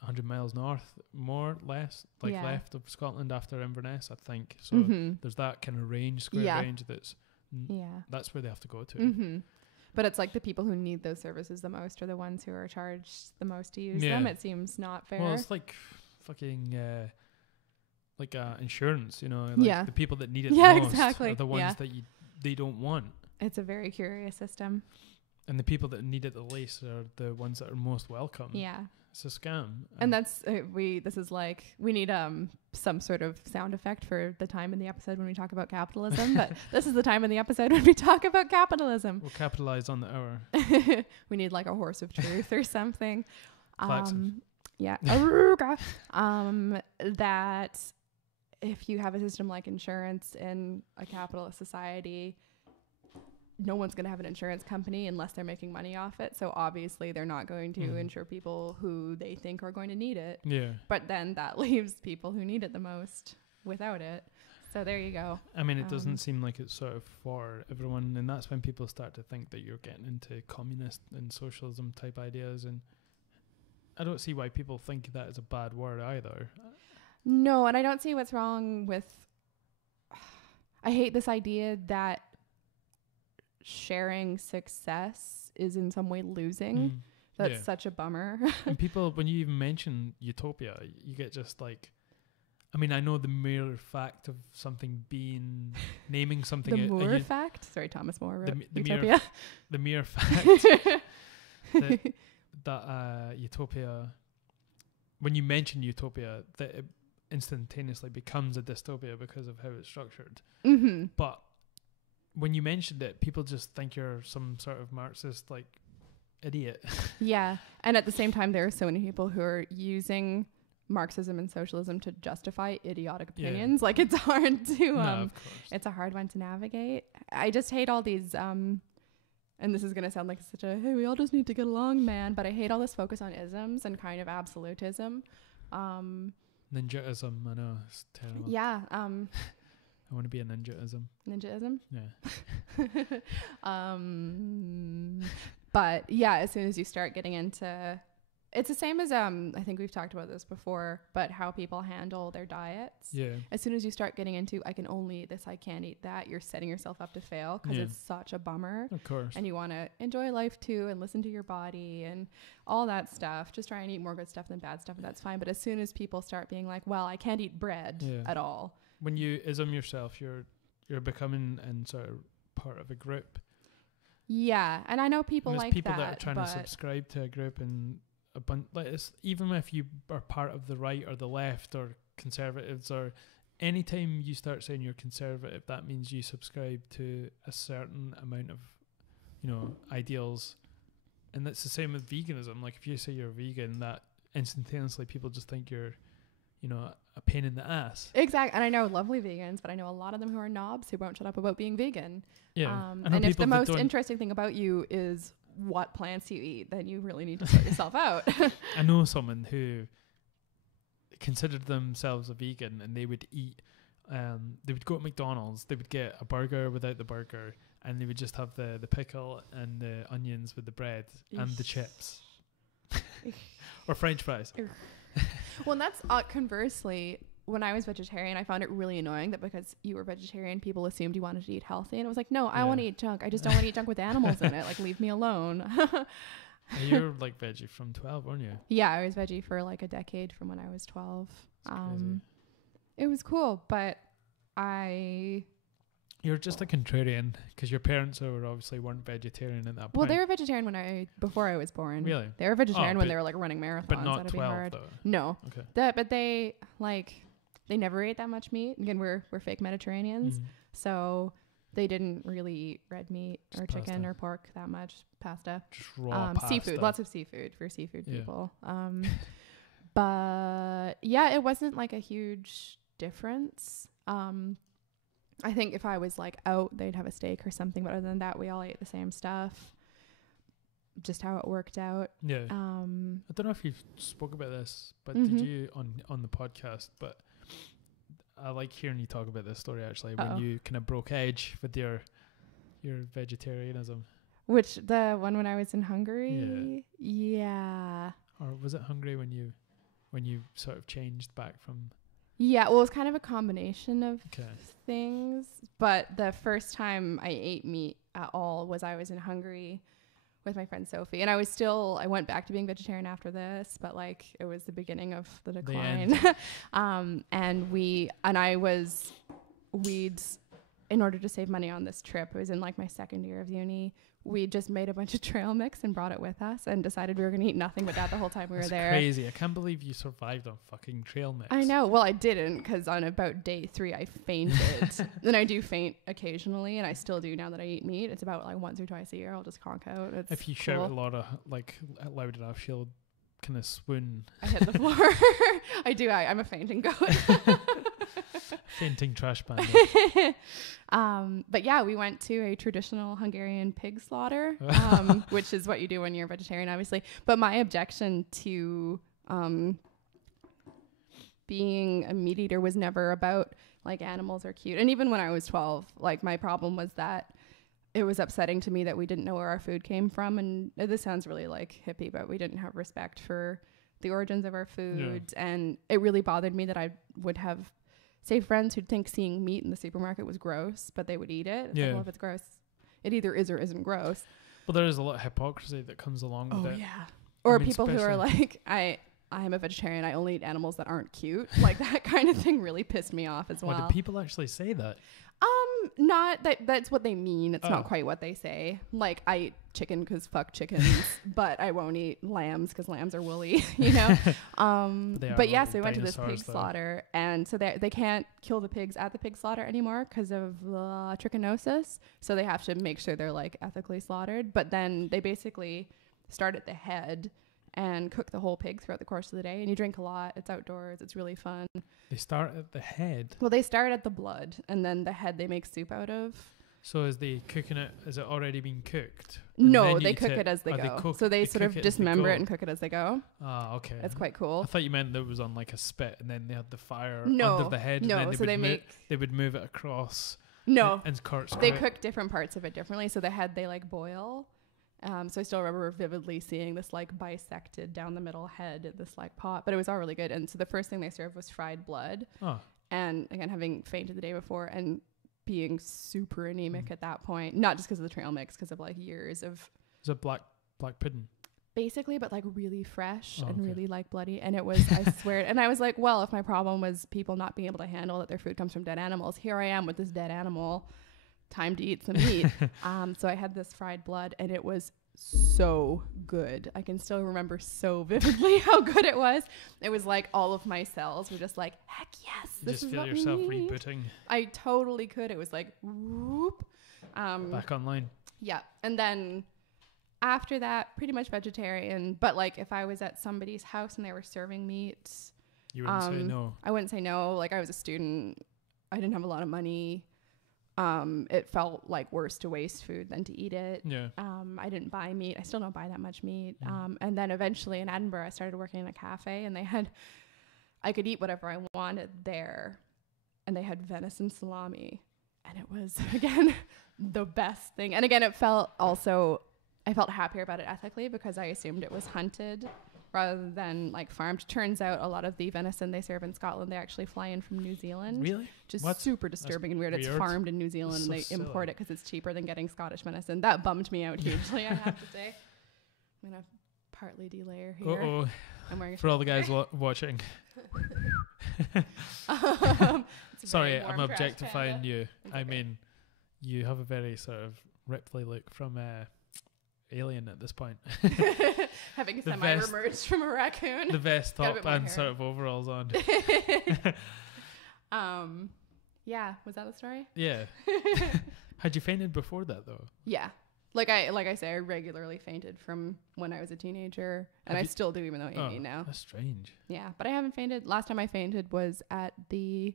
100 miles north, more less, left of Scotland after Inverness, I think. So there's that kind of range, square range that's where they have to go to. But it's like the people who need those services the most are the ones who are charged the most to use them. It seems not fair. Well, it's like fucking insurance, you know, like the people that need it the most are the ones that they don't want. It's a very curious system. And the people that need it the least are the ones that are most welcome. Yeah. It's a scam. And that's, this is like, we need some sort of sound effect for the time in the episode when we talk about capitalism. But this is the time in the episode when we talk about capitalism. We'll capitalize on the hour. We need like a horse of truth or something. Yeah. That if you have a system like insurance in a capitalist society, no one's going to have an insurance company unless they're making money off it. So obviously they're not going to insure people who they think are going to need it. Yeah. But then that leaves people who need it the most without it. So there you go. I mean, it doesn't seem like it's sort of for everyone. And that's when people start to think that you're getting into communist and socialism type ideas. And I don't see why people think that is a bad word either. No, and I don't see what's wrong with... I hate this idea that sharing success is in some way losing. That's such a bummer. And people, when you even mention utopia, you get just like, I mean, I know the mere fact of something being, naming something. The Moore fact? Sorry, Thomas More wrote the Utopia. The mere fact that utopia, when you mention utopia, that it instantaneously becomes a dystopia because of how it's structured. Mm-hmm. But when you mentioned it, people just think you're some sort of Marxist, like, idiot. Yeah. And at the same time, there are so many people who are using Marxism and socialism to justify idiotic opinions. Like, it's hard to, it's a hard one to navigate. I just hate all these, and this is going to sound like such a, hey, we all just need to get along, man. But I hate all this focus on isms and kind of absolutism. Ninjaism, I know, it's terrible. Yeah. I want to be a ninjaism. Ninjaism? Yeah. But yeah, as soon as you start getting into, it's the same as, I think we've talked about this before, but how people handle their diets. Yeah. As soon as you start getting into, I can only eat this, I can't eat that, you're setting yourself up to fail because it's such a bummer. Of course. And you want to enjoy life too and listen to your body and all that stuff. Just try and eat more good stuff than bad stuff, and that's fine. But as soon as people start being like, well, I can't eat bread at all. When you ism yourself, you're becoming and sort of part of a group. Yeah, and I know people like people that are trying to subscribe to a group, and a bunch like it's, even if you are part of the right or the left or conservatives, or anytime you start saying you're conservative, that means you subscribe to a certain amount of, you know, ideals. And that's the same with veganism. Like, if you say you're vegan, that instantaneously people just think you're, you know, a pain in the ass. Exactly. And I know lovely vegans, but I know a lot of them who are knobs who won't shut up about being vegan. Yeah. And if the most interesting thing about you is what plants you eat, then you really need to sort yourself out. I know someone who considered themselves a vegan, and they would eat, they would go to McDonald's, they would get a burger without the burger, and they would just have the pickle and the onions with the bread and the chips. Or French fries. Well, and that's conversely, when I was vegetarian, I found it really annoying that because you were vegetarian, people assumed you wanted to eat healthy. And I was like, no, I want to eat junk. I just don't want to eat junk with animals in it. Like, leave me alone. You're like veggie from 12, weren't you? Yeah, I was veggie for like a decade from when I was 12. It was cool, but You're just a contrarian because your parents obviously weren't vegetarian at that point. Well, they were vegetarian before I was born. Really? They were vegetarian when they were like running marathons. But not 12 though. No. Okay. But they never ate that much meat. Again, we're fake Mediterraneans, so they didn't really eat red meat or just chicken or pork that much. Pasta. Just raw pasta. Seafood. Lots of seafood for seafood people. But yeah, it wasn't like a huge difference. I think if I was like out, they'd have a steak or something. But other than that, we all ate the same stuff. Just how it worked out. Yeah. I don't know if you've spoke about this, but did you on the podcast? But I like hearing you talk about this story actually. When you kind of broke edge with your vegetarianism. Which, the one when I was in Hungary? Yeah. Or was it Hungary when you sort of changed back from? Yeah, well, it was kind of a combination of things. But the first time I ate meat, at all was I was in Hungary with my friend Sophie, and I went back to being vegetarian after this, but like it was the beginning of the decline. In order to save money on this trip, it was in like my second year of uni, we just made a bunch of trail mix and brought it with us and decided we were going to eat nothing but that the whole time we were there. Crazy. I can't believe you survived on fucking trail mix. I know. Well, I didn't, because on about day 3 I fainted. And I do faint occasionally, and I still do now that I eat meat. It's about like once or twice a year I'll just conk out. It's if you cool. shout a lot of like loud enough, she'll kind of swoon. I hit the floor. I do. I'm a fainting goat. Fainting trash panda. But yeah, we went to a traditional Hungarian pig slaughter, which is what you do when you're vegetarian, obviously. But my objection to being a meat eater was never about like animals are cute. And even when I was 12, like my problem was that it was upsetting to me that we didn't know where our food came from. And this sounds really like hippie, but we didn't have respect for the origins of our foods. Yeah. And it really bothered me that I would have, say, friends who'd think seeing meat in the supermarket was gross, but they would eat it. It's like, well, if it's gross, it either is or isn't gross. Well, there is a lot of hypocrisy that comes along with it. Oh, yeah. Or people who are like, I am a vegetarian, I only eat animals that aren't cute. Like that kind of thing really pissed me off as well. Do people actually say that? Not that that's what they mean. It's not quite what they say. Like I eat chicken because fuck chickens, but I won't eat lambs because lambs are woolly, you know? But yeah, so we went to this pig slaughter, and so they can't kill the pigs at the pig slaughter anymore because of trichinosis. So they have to make sure they're like ethically slaughtered. But then they basically start at the head and cook the whole pig throughout the course of the day. And you drink a lot. It's outdoors. It's really fun. They start at the head? Well, they start at the blood, and then the head they make soup out of. So is it already been cooked? No, they cook it as they go. So they sort of dismember it and cook it as they go. Ah, okay. It's quite cool. I thought you meant that it was on like a spit, and then they had the fire under the head. No, and then they would move it across. No, and they cook different parts of it differently. So the head they like boil. So I still remember vividly seeing this like bisected down the middle head in this like pot, but it was all really good. And so the first thing they served was fried blood. Oh. And again, having fainted the day before and being super anemic at that point, not just because of the trail mix, because of like years of. Is it black pudding? Basically, but like really fresh and really like bloody. And it was, I swear. And I was like, well, if my problem was people not being able to handle that their food comes from dead animals, here I am with this dead animal. Time to eat some meat. So I had this fried blood, and it was so good. I can still remember so vividly how good it was. It was like all of my cells were just like, heck yes, this is what we need. Just feel yourself rebooting. I totally could. It was like whoop. Back online. Yeah. And then after that, pretty much vegetarian. But like if I was at somebody's house and they were serving meat, you wouldn't say no. I wouldn't say no. Like I was a student. I didn't have a lot of money. It felt like worse to waste food than to eat it. Yeah. I didn't buy meat. I still don't buy that much meat. And then eventually in Edinburgh, I started working in a cafe, and I could eat whatever I wanted there. And they had venison salami, and it was again, the best thing. And again, I felt happier about it ethically because I assumed it was hunted rather than like farmed. Turns out a lot of the venison they serve in Scotland, they actually fly in from New Zealand. Really? Just super disturbing and weird. It's farmed in New Zealand, and they import it because it's cheaper than getting Scottish venison. That bummed me out hugely, I have to say. I'm going to partly delayer here. Uh-oh. I'm wearing for all the guys watching. Sorry, I'm objectifying you. Okay. I mean, you have a very sort of Ripley look from Alien at this point. Having semi-emerged from a raccoon. The vest top and sort of overalls on. Yeah, was that the story? Yeah. Had you fainted before that though? Yeah. Like I say, I regularly fainted from when I was a teenager, and I still do, even though I eat now. That's strange. Yeah, but I haven't fainted. Last time I fainted was at the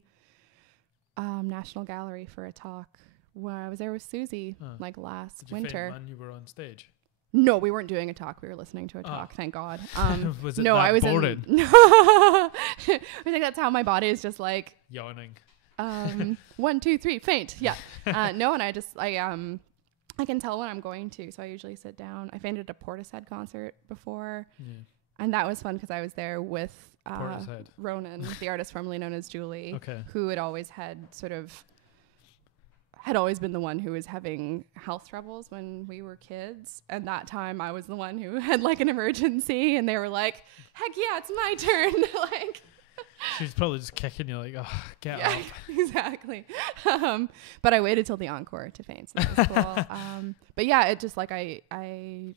National Gallery for a talk where I was there with Susie like last winter. Did you faint when you were on stage? No, we weren't doing a talk. We were listening to a talk. Thank God. Was it no, that I was boring? I think that's how my body is just like yawning. 1, 2, 3, faint. Yeah. No, and I can tell when I'm going to, so I usually sit down. I fainted at a Portishead concert before, and that was fun because I was there with Ronan, the artist formerly known as Julie, who had always had sort of had always been the one who was having health troubles when we were kids. And that time I was the one who had like an emergency, and they were like, heck yeah, it's my turn. Like, she's probably just kicking you like, oh, get up. Exactly. But I waited till the encore to faint, so that was cool. But yeah, it just like I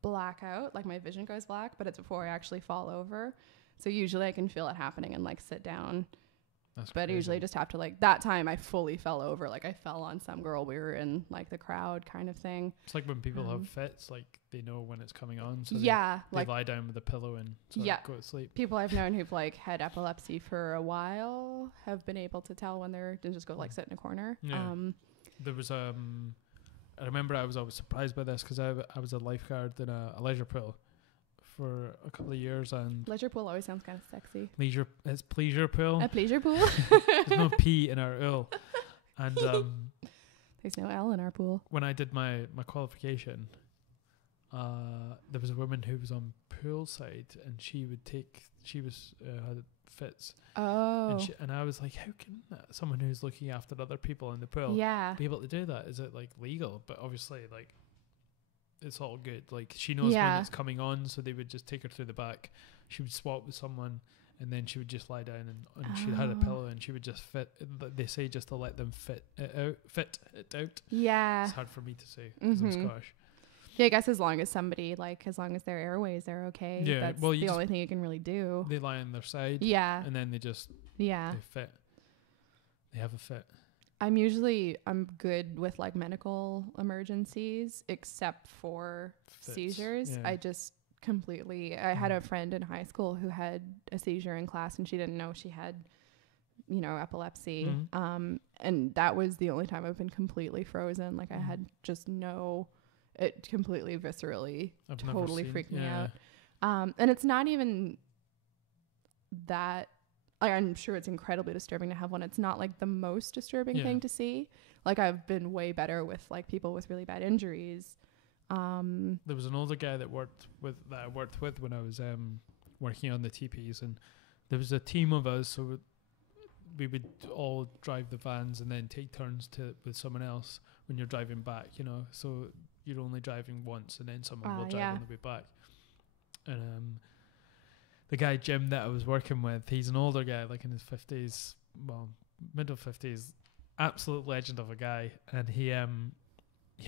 black out, like my vision goes black, but it's before I actually fall over. So usually I can feel it happening and like sit down. That's but crazy. Usually I just have to like, that time I fully fell over. Like I fell on some girl. We were in like the crowd kind of thing. It's like when people have fits, like they know when it's coming on. So they like lie down with a pillow and go to sleep. People I've known who've like had epilepsy for a while have been able to tell when they're just go like sit in a corner. Yeah. There was I remember I was always surprised by this because I was a lifeguard in a leisure pool for a couple of years, and leisure pool always sounds kind of sexy. It's pleasure pool. A pleasure pool. There's no P in our L, and there's no L in our pool. When I did my qualification, there was a woman who was on poolside, and she had fits. Oh. And I was like, how can someone who's looking after other people in the pool be able to do that? Is it like legal? But obviously, like, it's all good. Like, she knows when it's coming on, so they would just take her through the back. She would swap with someone, and then she would just lie down, and she had a pillow, and she would just fit. They say just to let them fit it out. Yeah. It's hard for me to say because I'm Scottish. Yeah, I guess as long as their airways are okay, that's the only thing you can really do. They lie on their side. Yeah. And then they just they fit. They have a fit. I'm good with like medical emergencies except for seizures. Yeah. I just I had a friend in high school who had a seizure in class, and she didn't know she had, epilepsy. And that was the only time I've been completely frozen. Like I had just it completely viscerally totally freaked me out. And it's not even that, like, I'm sure it's incredibly disturbing to have one. It's not like the most disturbing thing to see. Like I've been way better with like people with really bad injuries. There was an older guy that I worked with when I was working on the TPs, and there was a team of us, so we would all drive the vans and then take turns with someone else when you're driving back, so you're only driving once, and then someone will drive on the way back. And the guy Jim that I was working with, he's an older guy, like in his 50s, well, middle 50s, absolute legend of a guy. And he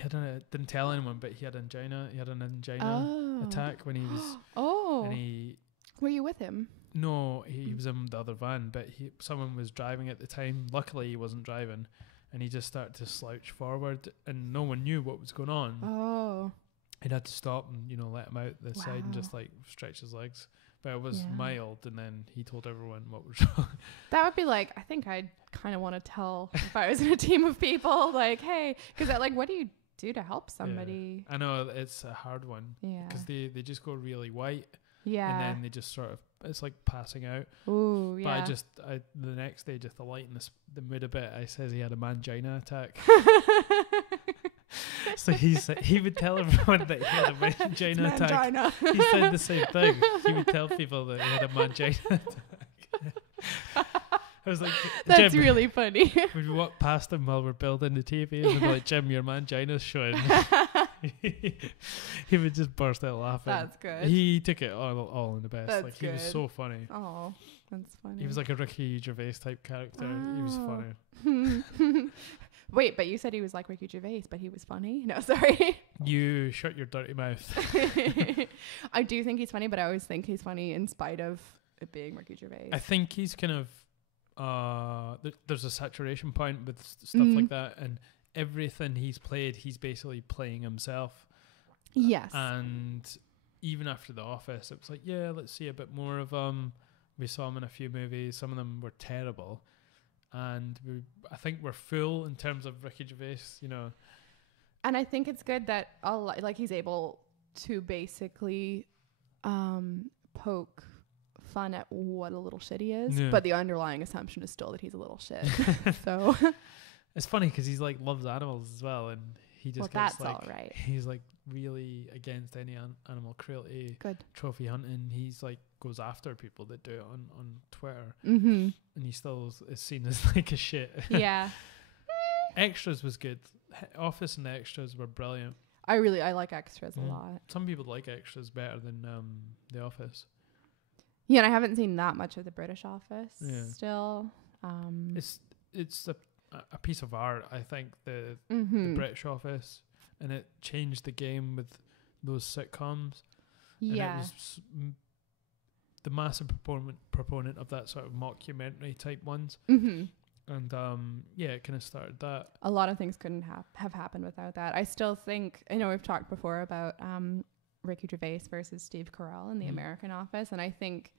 didn't tell anyone, but he had angina. He had an angina attack when he was. And were you with him? No, he was in the other van, but someone was driving at the time. Luckily, he wasn't driving, and he just started to slouch forward, and no one knew what was going on. Oh. He'd had to stop and let him out the side and just like stretch his legs. But it was mild, and then he told everyone what was wrong. That would be like, I think I'd kind of want to tell if I was in a team of people, like, hey, because like, what do you do to help somebody? I know it's a hard one. Yeah. Because they just go really white. Yeah. And then they just sort of, it's like passing out. Ooh, yeah. But the next day, just to lighten the mood a bit, I says he had a mangina attack. So he would tell everyone that he had a mangina attack. He said the same thing. He would tell people that he had a mangina attack. I was like, that's Jim, really funny. We'd walk past him while we're building the TV, and we'd be like, Jim, your mangina's showing. He would just burst out laughing. That's good. He took it all in the best. That's like good. He was so funny. Oh, that's funny. He was like a Ricky Gervais type character. He was funny. Wait, but you said he was like Ricky Gervais, but he was funny? No, sorry. You shut your dirty mouth. I do think he's funny, but I always think he's funny in spite of it being Ricky Gervais. I think he's kind of there's a saturation point with stuff like that, and everything he's played, he's basically playing himself. Yes. And even after The Office, it was like, let's see a bit more of him. We saw him in a few movies. Some of them were terrible. And I think we're full in terms of Ricky Gervais, And I think it's good that he's able to basically poke fun at what a little shit he is, but the underlying assumption is still that he's a little shit. So it's funny because he's like loves animals as well, and he just gets that's all right. He's like really against any animal cruelty. Good. Trophy hunting. He's like goes after people that do it on Twitter, and he still is seen as like a shit. Yeah. Extras was good. Office and Extras were brilliant. I like Extras a lot. Some people like Extras better than The Office. Yeah, and I haven't seen that much of the British Office still. It's a piece of art, I think, the British Office, and it changed the game with those sitcoms. Yeah. And it was the massive proponent of that sort of mockumentary type ones. Mm-hmm. And it kind of started that. A lot of things couldn't have happened without that. I still think, I know we've talked before about Ricky Gervais versus Steve Carell in The American Office, and I think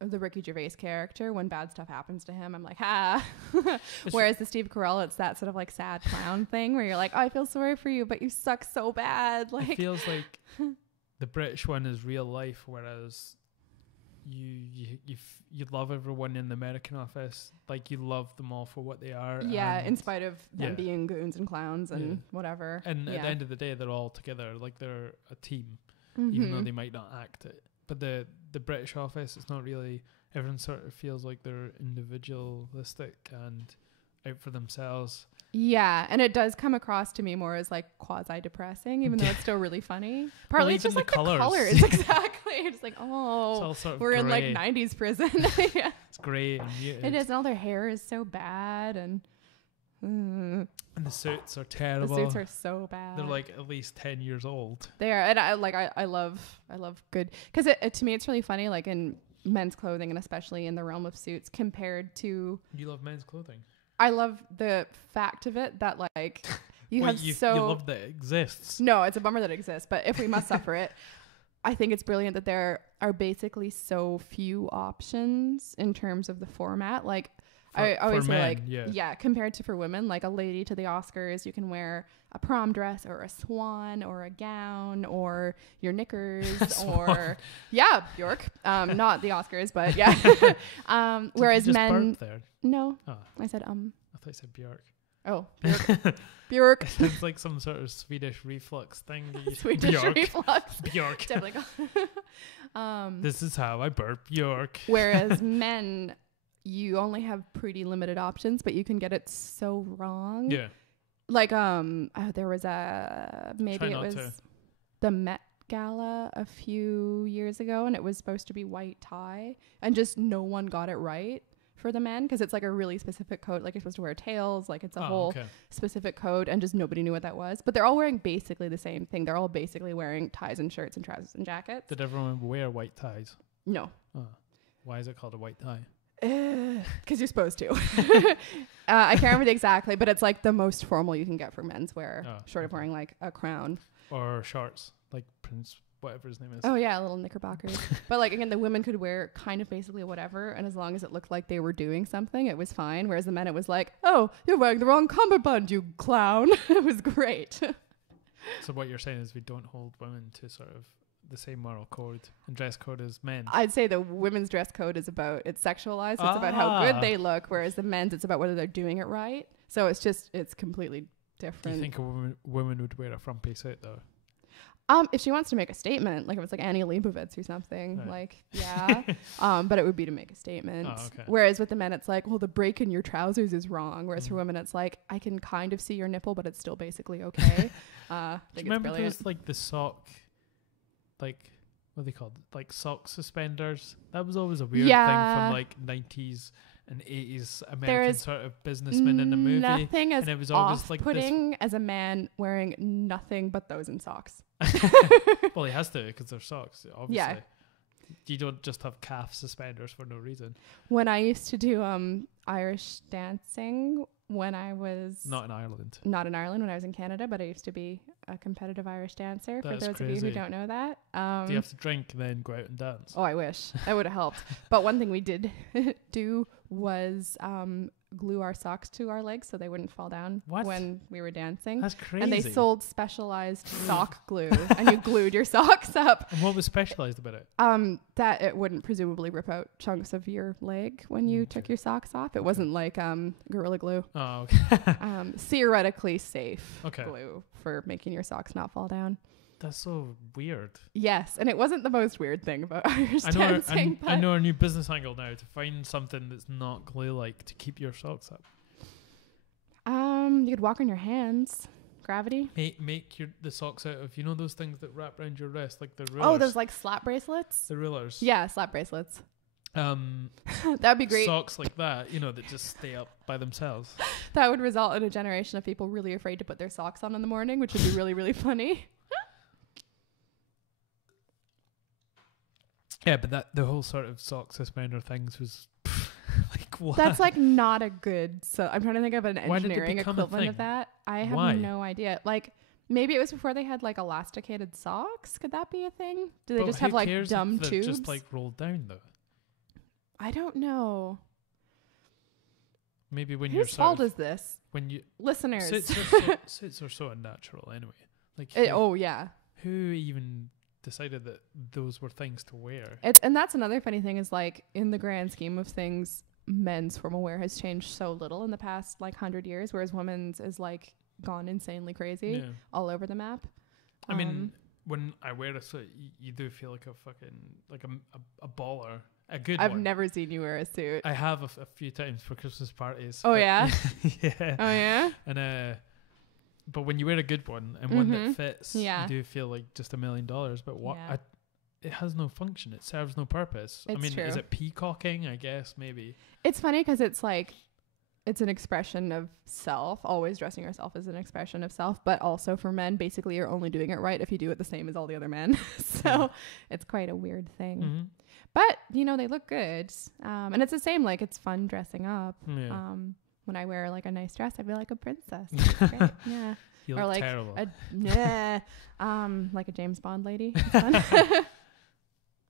the Ricky Gervais character, when bad stuff happens to him, I'm like, ha. Whereas the Steve Carell, it's that sort of like sad clown thing where you're like, oh, I feel sorry for you, but you suck so bad. Like, it feels like the British one is real life, whereas you love everyone in the American Office, like you love them all for what they are. Yeah, in spite of them being goons and clowns and whatever. And at the end of the day, they're all together, like they're a team, even though they might not act it. But the British Office, it's not really. Everyone sort of feels like they're individualistic and out for themselves. Yeah, and it does come across to me more as like quasi-depressing, even though it's still really funny. Partly it's just like the colors. Exactly. It's like, oh, sort of we're gray. In like 90s prison. Yeah. It's great and muted. It is, and all their hair is so bad, and the suits are terrible. The suits are so bad. They're like at least 10 years old. They are, and I love good, because it to me it's really funny, like in men's clothing and especially in the realm of suits compared to. You love men's clothing. I love the fact of it that like you love that it exists. No, it's a bummer that it exists, but if we must suffer it, I think it's brilliant that there are basically so few options in terms of the format. Like I always say, like, compared to for women, like a lady to the Oscars, you can wear a prom dress or a swan or a gown or your knickers or Bjork. Not the Oscars, but yeah. Whereas men, burp there? No, I said I thought you said Bjork. Oh, Bjork. Bjork. It sounds like some sort of Swedish reflux thing. Swedish reflux. Bjork. Definitely. This is how I burp Bjork. Whereas men, you only have pretty limited options, but you can get it so wrong. Yeah. Like there was the Met Gala a few years ago, and it was supposed to be white tie, and just no one got it right for the men, because it's like a really specific code. Like you're supposed to wear tails, like it's a whole specific code, and just nobody knew what that was. But they're all wearing basically the same thing. They're all basically wearing ties and shirts and trousers and jackets. Did everyone wear white ties? No. Why is it called a white tie? Because you're supposed to. I can't remember exactly, but it's like the most formal you can get for menswear, short of wearing like a crown or shorts, like Prince, whatever his name is. Oh yeah, little knickerbockers. But like again, the women could wear kind of basically whatever, and as long as it looked like they were doing something, it was fine. Whereas the men, it was like, oh, you're wearing the wrong cummerbund, you clown. It was great. So what you're saying is we don't hold women to sort of the same moral code and dress code as men. I'd say the women's dress code is it's sexualized. So it's about how good they look, whereas the men's, it's about whether they're doing it right. So it's completely different. Do you think a woman would wear a frumpy suit though? If she wants to make a statement, like if it's like Annie Leibovitz or something, like, yeah. But it would be to make a statement. Oh, okay. Whereas with the men, it's like, well, the break in your trousers is wrong. Whereas for women, it's like, I can kind of see your nipple, but it's still basically okay. I think it's brilliant. Those, like the sock, like, what are they called? Like sock suspenders. That was always a weird thing from like 90s and 80s American sort of businessmen in the movie. Nothing as and it was always like off-putting as a man wearing nothing but those in socks. Well, he has to because they're socks, obviously. Yeah. You don't just have calf suspenders for no reason. When I used to do Irish dancing, when I was not in Ireland when I was in Canada, but I used to be a competitive Irish dancer. For those of you who don't know that, do you have to drink and then go out and dance? Oh, I wish that would have helped. But one thing we did do was glue our socks to our legs so they wouldn't fall down when we were dancing. That's crazy. And they sold specialized sock glue, and you glued your socks up. And what was specialized about it? That it wouldn't presumably rip out chunks of your leg when you took your socks off. It wasn't like Gorilla Glue. Oh, okay. Theoretically safe glue for making your socks not fall down. That's so weird. Yes, and it wasn't the most weird thing about Irish dancing. I know our new business angle now, to find something that's not glue-like to keep your socks up. You could walk on your hands. Gravity. Make the socks out of, you know, those things that wrap around your wrist, like the rulers. Oh, those like slap bracelets? The rulers. Yeah, slap bracelets. That'd be great. Socks like that, you know, that just stay up by themselves. That would result in a generation of people really afraid to put their socks on in the morning, which would be really, really funny. Yeah, but the whole sort of sock suspender things was like, what? That's like not a good. So I'm trying to think of an engineering equivalent of that. I have no idea. Like maybe it was before they had like elasticated socks. Could that be a thing? Do they just have like dumb tubes? Just like rolled down though. I don't know. Maybe when whose fault is this? When you listeners, suits are so unnatural anyway. Like who even decided that those were things to wear? And that's another funny thing is like in the grand scheme of things, men's formal wear has changed so little in the past like 100 years, whereas women's is like gone insanely crazy all over the map. I mean, when I wear a suit, you do feel like a fucking like a baller. A good I've one. never seen you wear a suit. I have a few times for Christmas parties. Oh yeah? Yeah. Oh yeah? And but when you wear a good one and one that fits, you do feel like just $1 million. But it has no function. It serves no purpose. True. Is it peacocking? I guess maybe. It's funny because it's like it's an expression of self. Always dressing yourself is an expression of self, but also for men, basically you're only doing it right if you do it the same as all the other men. So it's quite a weird thing. Mm-hmm. But, you know, they look good. And it's the same, like, it's fun dressing up. Yeah. When I wear, like, a nice dress, I feel like a princess. Great. Yeah. You look like terrible. Like a James Bond lady. Yeah,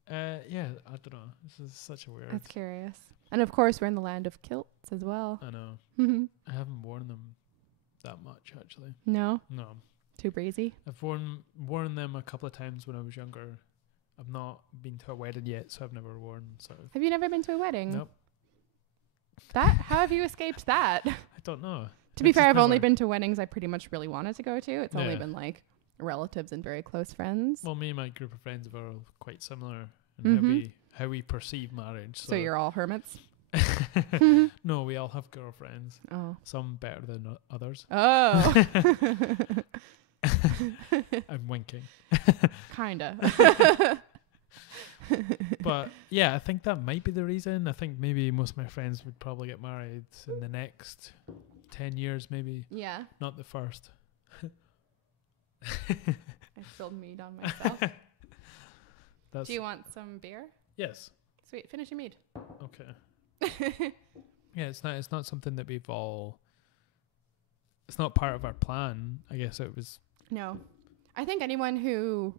I don't know. This is such a weird... That's curious. And, of course, we're in the land of kilts as well. I know. Mm-hmm. I haven't worn them that much, actually. No? No. Too breezy? I've worn them a couple of times when I was younger. I've not been to a wedding yet, so I've never worn sort of... Have you never been to a wedding? Nope. How have you escaped that? I don't know. To be fair, I've only been to weddings I pretty much really wanted to go to. It's only been like relatives and very close friends. Well, me and my group of friends are all quite similar in how we perceive marriage. So you're all hermits? No, we all have girlfriends. Oh. Some better than others. Oh. I'm winking. Kinda. But yeah, I think that might be the reason. I think maybe most of my friends would probably get married in the next 10 years, maybe. Yeah. Not the first. I spilled mead on myself. Do you want some beer? Yes. Sweet. Finish your mead. Okay. Yeah, it's not something that we've all... It's not part of our plan. I guess it was... No. I think anyone who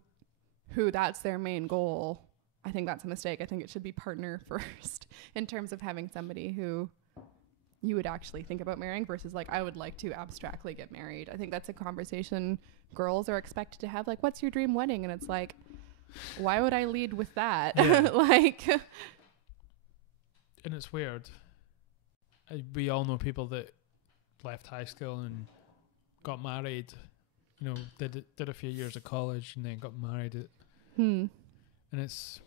that's their main goal, I think that's a mistake. I think it should be partner first in terms of having somebody who you would actually think about marrying versus like, I would like to abstractly get married. I think that's a conversation girls are expected to have. Like, what's your dream wedding? And it's like, why would I lead with that? Yeah. Like... And it's weird. We all know people that left high school and got married, you know, did a few years of college and then got married. And it's...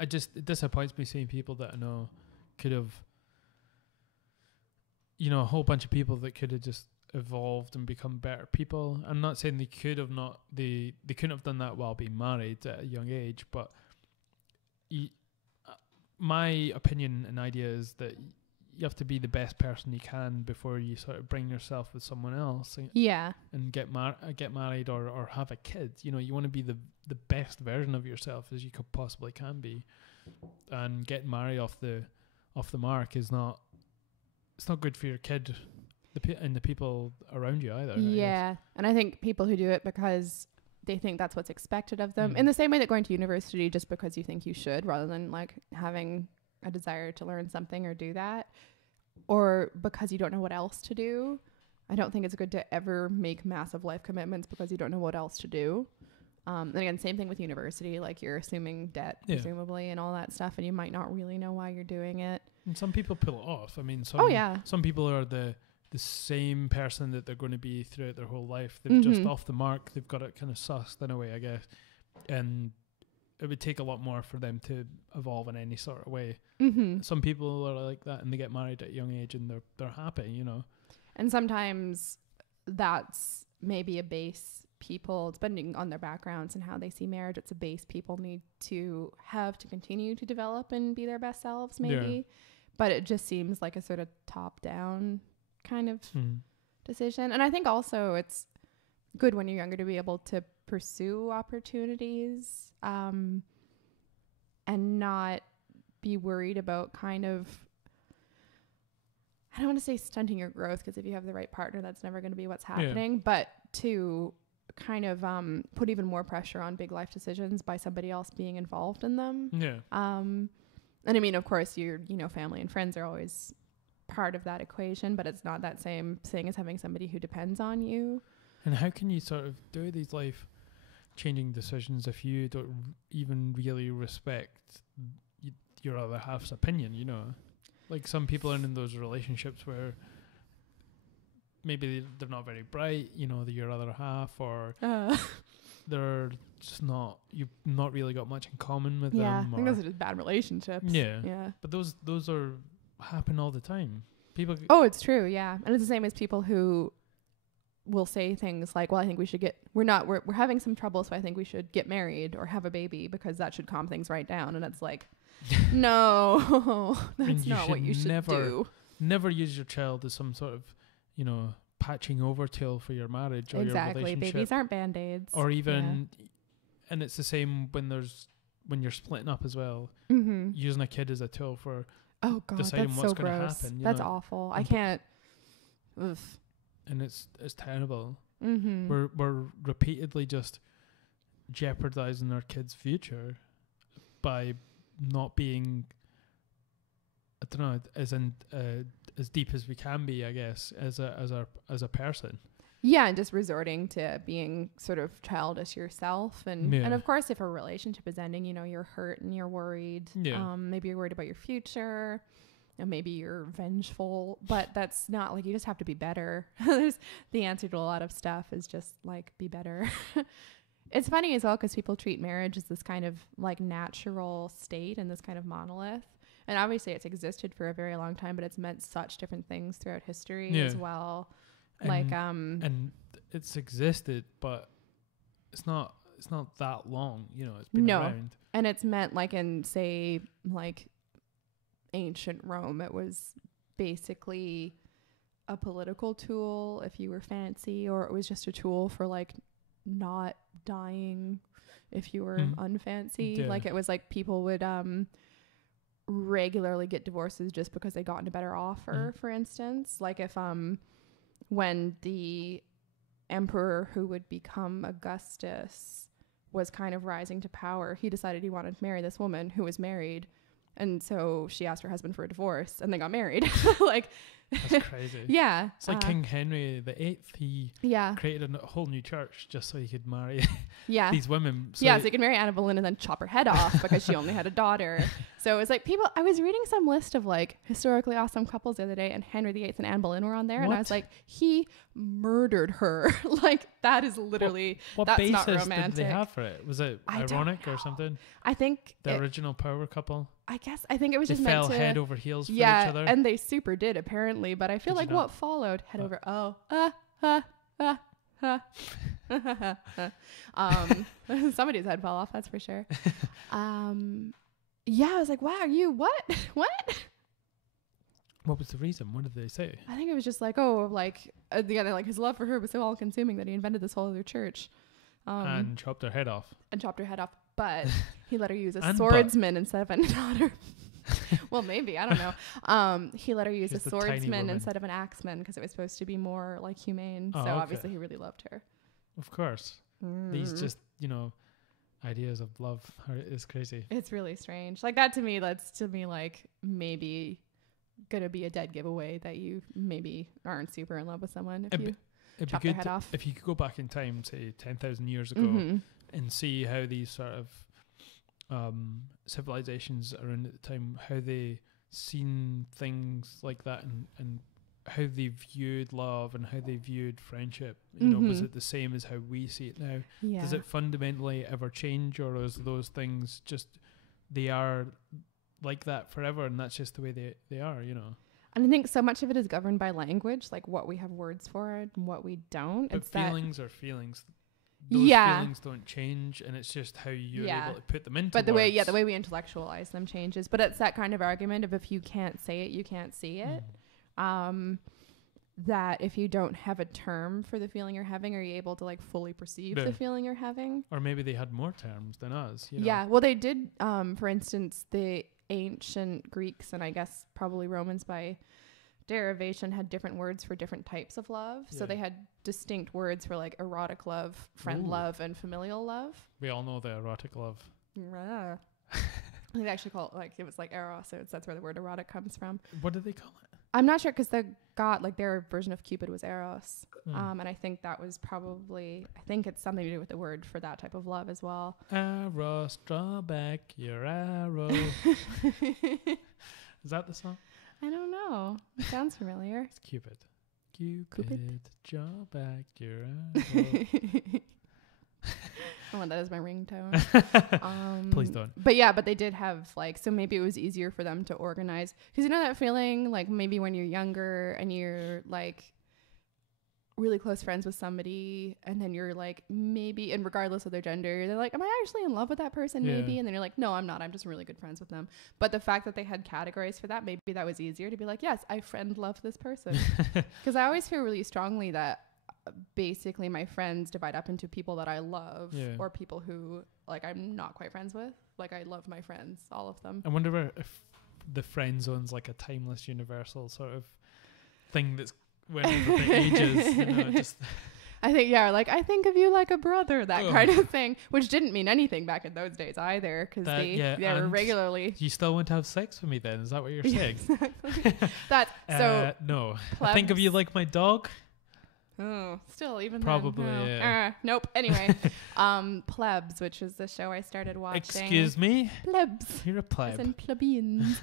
it disappoints me seeing people that I know could have... You know, a whole bunch of people that could have just evolved and become better people. I'm not saying they could have not... They couldn't have done that while being married at a young age, but... My opinion and idea is that you have to be the best person you can before you sort of bring yourself with someone else. And get married or have a kid. You know, you want to be the best version of yourself as you could possibly can be. And getting married off the mark is not... It's not good for your kid and the people around you either. Yeah. And I think people who do it because they think that's what's expected of them, in the same way that going to university just because you think you should, rather than like having a desire to learn something or do that, or because you don't know what else to do. I don't think it's good to ever make massive life commitments because you don't know what else to do. And again, same thing with university, like you're assuming debt presumably and all that stuff, and you might not really know why you're doing it. And some people pull it off. I mean, some people are the same person that they're going to be throughout their whole life. They've just off the mark. They've got it kind of sussed in a way, I guess. And it would take a lot more for them to evolve in any sort of way. Mm-hmm. Some people are like that and they get married at a young age and they're happy, you know. And sometimes that's maybe a base people, depending on their backgrounds and how they see marriage, it's a base people need to have to continue to develop and be their best selves, maybe. Yeah. But it just seems like a sort of top-down kind of decision. And I think also it's good when you're younger to be able to pursue opportunities and not be worried about kind of, I don't want to say stunting your growth, because if you have the right partner, that's never going to be what's happening, but to kind of put even more pressure on big life decisions by somebody else being involved in them. Yeah. And I mean, of course, your family and friends are always part of that equation, but it's not that same thing as having somebody who depends on you. And how can you sort of do these life changing decisions if you don't even really respect your other half's opinion, you know? Like some people are in those relationships where maybe they're not very bright, you know, your other half, or they're just not, you've not really got much in common with them. Yeah, I think those are just bad relationships. Yeah. But those are happen all the time. People. Oh, it's true. Yeah. And it's the same as people who will say things like, well, I think we should we're having some trouble, so I think we should get married or have a baby because that should calm things right down. And it's like, no, that's not what you should do. Never use your child as some sort of, you know, patching over tool for your marriage or your relationship. Babies aren't band-aids. Or even, and it's the same when you're splitting up as well. Mm-hmm. Using a kid as a tool for deciding that's what's so going to happen. That's awful. I can't. Ugh. And it's terrible. Mm-hmm. We're repeatedly just jeopardizing our kids' future by not being, I don't know, as deep as we can be, I guess, as a person. Yeah, and just resorting to being sort of childish yourself, and of course, if a relationship is ending, you know, you're hurt and you're worried. Yeah. Maybe you're worried about your future, and maybe you're vengeful, but that's not like, you just have to be better. There's the answer to a lot of stuff is just like, be better. It's funny as well because people treat marriage as this kind of like natural state and this kind of monolith. And obviously it's existed for a very long time, but it's meant such different things throughout history as well. And it's existed, but it's not that long, you know, it's been around. And it's meant like in, say, like ancient Rome, it was basically a political tool if you were fancy, or it was just a tool for like not dying if you were unfancy. Yeah. Like it was like people would regularly get divorces just because they got a better offer, for instance. Like if when the emperor who would become Augustus was kind of rising to power, he decided he wanted to marry this woman who was married, and so she asked her husband for a divorce and they got married. Like, that's crazy. Yeah. It's like King Henry VIII. He created a whole new church just so he could marry these women. So he could marry Anne Boleyn and then chop her head off because she only had a daughter. So it was like people, I was reading some list of like historically awesome couples the other day, and Henry VIII and Anne Boleyn were on there. What? And I was like, he murdered her. Like, that is literally, what that's basis not romantic. did they have for it? Was it ironic or something? I think the original power couple. I think it was just meant to, head over heels for each other. And they super did apparently, but I feel like what followed head over somebody's head fell off, that's for sure. I was like, wow, what was the reason? What did they say? I think it was just like, they're like, his love for her was so all consuming that he invented this whole other church. And chopped her head off. But he let her use a swordsman instead of a daughter. Well, maybe, I don't know. He let her use a swordsman instead of an axeman because it was supposed to be more like humane. Obviously he really loved her. Of course. These just, you know, ideas of love is crazy. It's really strange. Like that's to me like maybe gonna be a dead giveaway that you maybe aren't super in love with someone if you chop their head off. If you could go back in time, say 10,000 years ago, and see how these sort of civilizations around at the time, how they seen things like that and how they viewed love and how they viewed friendship. You know, was it the same as how we see it now? Yeah. Does it fundamentally ever change, or is those things just, they are like that forever, and that's just the way they are, you know? And I think so much of it is governed by language, like what we have words for and what we don't. But it's feelings are feelings. Those feelings don't change, and it's just how you're able to put them into But the words. way we intellectualize them changes. But it's that kind of argument of if you can't say it, you can't see it. That if you don't have a term for the feeling you're having, are you able to like fully perceive the feeling you're having? Or maybe they had more terms than us. You know? Yeah, well, they did. For instance, the ancient Greeks and I guess probably Romans by derivation had different words for different types of love. So they had distinct words for like erotic love, friend love, and familial love. We all know the erotic love. They actually call it like, it was like eros, so that's where the word erotic comes from. What do they call it? I'm not sure, because the god, like their version of Cupid was eros. And I think that was probably, I think it's something to do with the word for that type of love as well. Eros, draw back your arrow. Is that the song? I don't know. It sounds familiar. It's Cupid. Cupid, draw back your arrow. Oh, that is my ringtone. Please don't. But they did have like, so maybe it was easier for them to organize, because you know that feeling like maybe when you're younger and you're like really close friends with somebody, and then you're like, maybe, and regardless of their gender, they're like, am I actually in love with that person? Maybe. And then you're like, no, I'm not, I'm just really good friends with them. But the fact that they had categories for that, maybe that was easier to be like, yes, I friend love this person. Because I always feel really strongly that basically my friends divide up into people that I love or people who like I'm not quite friends with. Like I love my friends, all of them. I wonder if the friend zone's like a timeless universal sort of thing that's whenever the ages, you know, just I think like I think of you like a brother, that kind of thing, which didn't mean anything back in those days either, because they were regularly. You still want to have sex with me then? Is that what you're saying? Exactly. That's so no. I think of you like my dog. Oh, still even probably then, yeah. Nope. Anyway, Plebs, which is the show I started watching. Excuse me. Plebs. You're a pleb. As in plebeians.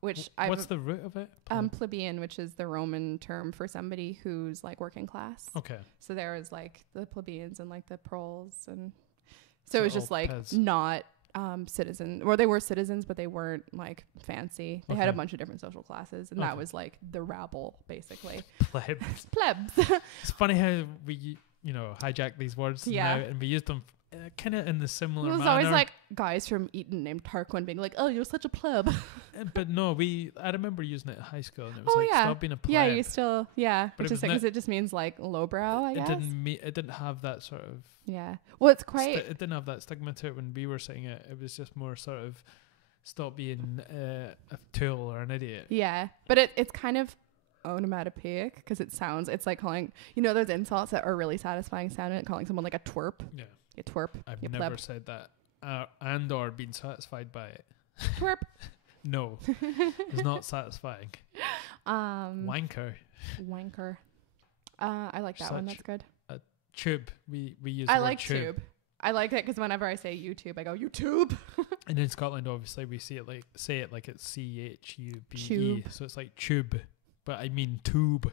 Which what's the root of it? Plebeian, which is the Roman term for somebody who's like working class. Okay. So there was like the plebeians and like the proles, and so it was just like pez. Not citizen, or they were citizens, but they weren't like fancy. They had a bunch of different social classes, and that was like the rabble, basically. Plebs. Plebs. It's funny how we, you know, hijack these words now, and we use them kind of in the similar manner. It was always like guys from Eton named Tarquin being like, oh, you're such a pleb. But no, I remember using it in high school, and it was stop being a pleb. Yeah, you still, but but because it just means like lowbrow, I guess. It didn't have that sort of. Yeah. Well, it's quite. It didn't have that stigma to it when we were saying it. It was just more sort of stop being a tool or an idiot. Yeah, but it's kind of onomatopoeic, because it's like calling, you know, those insults that are really satisfying sounding, calling someone like a twerp. Yeah. You twerp. I've never said that and or been satisfied by it. Twerp. No, it's not satisfying. Wanker. I like that one. That's good. Tube. We use. I like tube. I like it because whenever I say YouTube, I go YouTube. And in Scotland, obviously, we say it like it's CHUBE, so it's like tube. But I mean tube.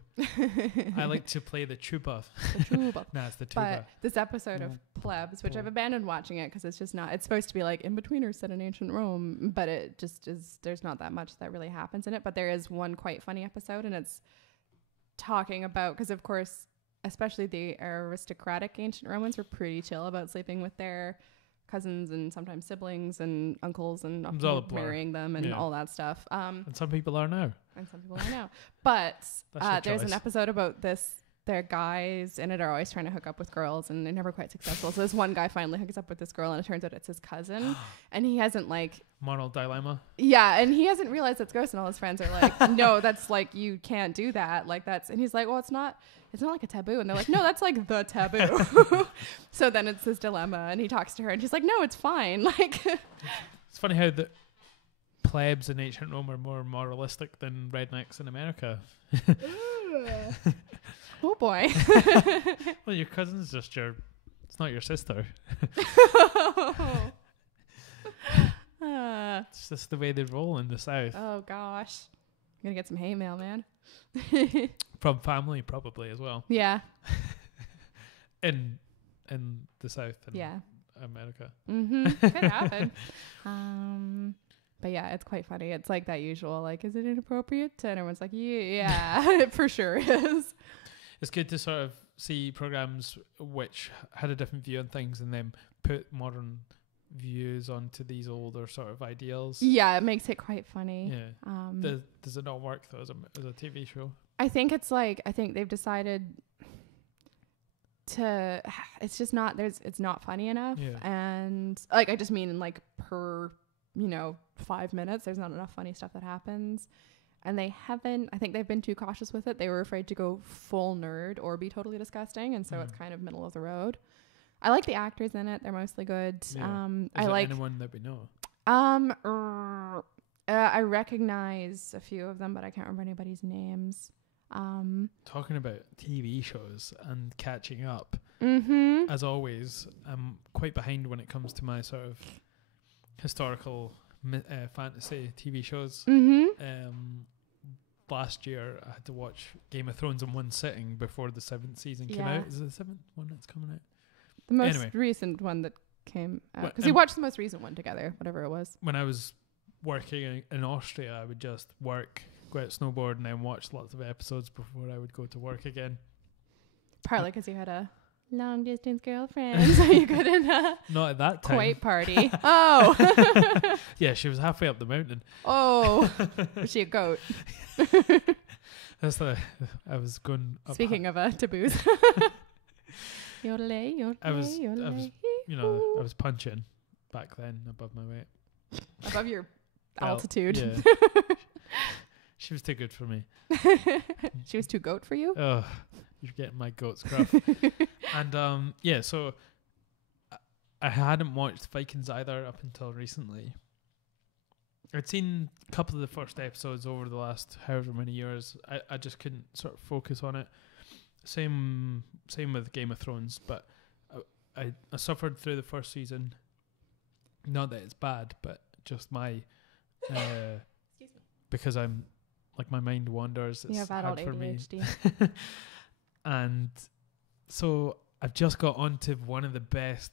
I like to play the tuba. The tuba. Nah, it's the tuba. But this episode of Plebs, which I've abandoned watching it because it's just not, it's supposed to be like in-betweeners set in ancient Rome, but it just is, there's not that much that really happens in it. But there is one quite funny episode, and it's talking about, because of course, especially the aristocratic ancient Romans were pretty chill about sleeping with their cousins and sometimes siblings and uncles and marrying them and all that stuff. And some people are now. But there's an episode about this. Their guys in it are always trying to hook up with girls, and they're never quite successful. So this one guy finally hooks up with this girl, and it turns out it's his cousin. And he hasn't like... Moral dilemma. Yeah, and he hasn't realized it's gross, and all his friends are like, no, that's like, you can't do that. Like that's... And he's like, well, it's not like a taboo. And they're like, no, that's like the taboo. So then it's this dilemma, and he talks to her, and she's like, no, it's fine. Like... It's funny how the plebs in ancient Rome are more moralistic than rednecks in America. Oh boy. Well, your cousin's just it's not your sister. It's just the way they roll in the South. Oh gosh. gonna get some hate mail, man. From family, probably as well. Yeah. in the South and America. Could happen. But yeah, it's quite funny. It's like that usual, like, is it inappropriate? And everyone's like, yeah, it for sure is. It's good to sort of see programs which had a different view on things and then put modern views onto these older sort of ideals. Yeah, it makes it quite funny. Yeah. Does it not work though as a TV show? I think it's like, I think they've decided to, it's just not, it's not funny enough. Yeah. And like, I just mean like per, 5 minutes, there's not enough funny stuff that happens. And I think they've been too cautious with it. They were afraid to go full nerd or be totally disgusting. And so it's kind of middle of the road. I like the actors in it. They're mostly good. Yeah. I like anyone that we know. I recognize a few of them, but I can't remember anybody's names. Talking about TV shows and catching up, as always, I'm quite behind when it comes to my sort of historical fantasy TV shows. Last year I had to watch Game of Thrones in one sitting before the 7th season came out. Is it the 7th one that's coming out? The most recent one that came out. Because we watched the most recent one together, whatever it was. When I was working in Austria, I would just work, go out snowboard, and then watch lots of episodes before I would go to work again. Partly because you had a long distance girlfriend, so you couldn't not at that time. Quite party. Oh. Yeah, she was halfway up the mountain. Oh. Was she a goat? I was going up. Speaking of taboos. Yodelay, yodelay, I was yodelay. I was punching back then above my weight. Above your altitude. Yeah. She was too good for me. She was too goat for you? Oh, you're getting my goat's gruff. And so I hadn't watched Vikings either up until recently. I'd seen a couple of the first episodes over the last however many years. I just couldn't sort of focus on it. Same with Game of Thrones, but I suffered through the first season. Not that it's bad, but just my because I'm like my mind wanders. It's you have adult hard for ADHD. me. And so I've just got onto one of the best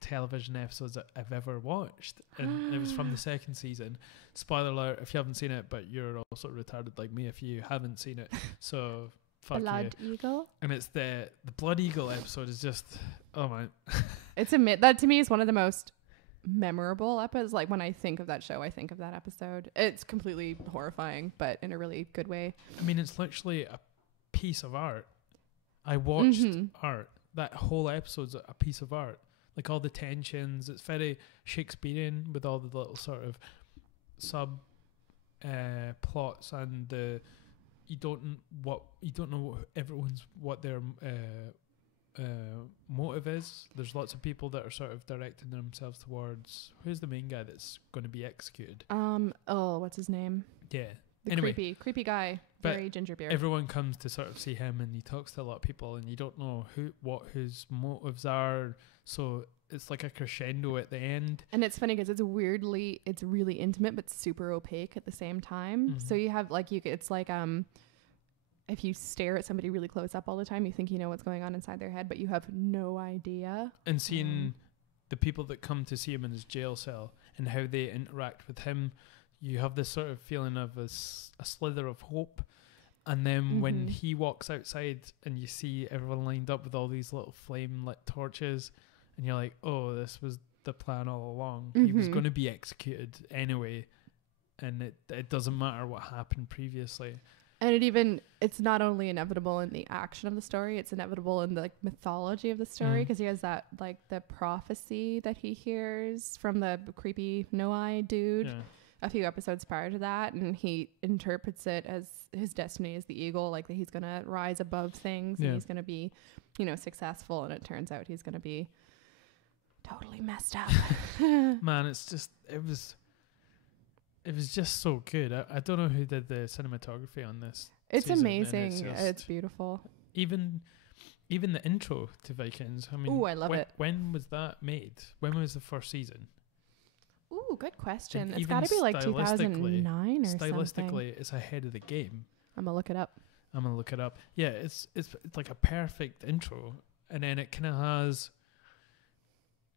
television episodes that I've ever watched, and it was from the 2nd season. Spoiler alert if you haven't seen it, but you're also retarded like me if you haven't seen it. So fuck Blood you. Eagle. And it's the Blood Eagle episode is just man. That to me is one of the most memorable episodes. Like when I think of that show, I think of that episode. It's completely horrifying, but in a really good way. I mean, it's literally a piece of art. I watched art. That whole episode's a piece of art. Like all the tensions, it's very Shakespearean with all the little sort of sub plots, and you don't know what their motive is. There's lots of people that are sort of directing themselves towards who's the main guy that's going to be executed. What's his name? Yeah. The creepy guy, very ginger beard. Everyone comes to sort of see him, and he talks to a lot of people, and you don't know what his motives are. So it's like a crescendo at the end. And it's funny because it's really intimate but super opaque at the same time. So you have it's like if you stare at somebody really close up all the time, you think you know what's going on inside their head, but you have no idea. And seeing the people that come to see him in his jail cell and how they interact with him, you have this sort of feeling of a slither of hope. And then when he walks outside and you see everyone lined up with all these little flame lit torches, and you're like, oh, this was the plan all along. He was going to be executed anyway, and it doesn't matter what happened previously. And it's not only inevitable in the action of the story, it's inevitable in the mythology of the story, because he has that the prophecy that he hears from the creepy no-eye dude. Yeah. A few episodes prior to that, and he interprets it as his destiny as the eagle, like that he's going to rise above things and he's going to be, successful, and it turns out he's going to be totally messed up. Man, it was just so good. I don't know who did the cinematography on this. It's amazing. It's beautiful. Even the intro to Vikings. I mean, I love it. When was that made? When was the first season? Ooh, good question. It's got to be like 2009 or something. Stylistically, it's ahead of the game. I'm gonna look it up. Yeah, it's like a perfect intro, and then it kind of has.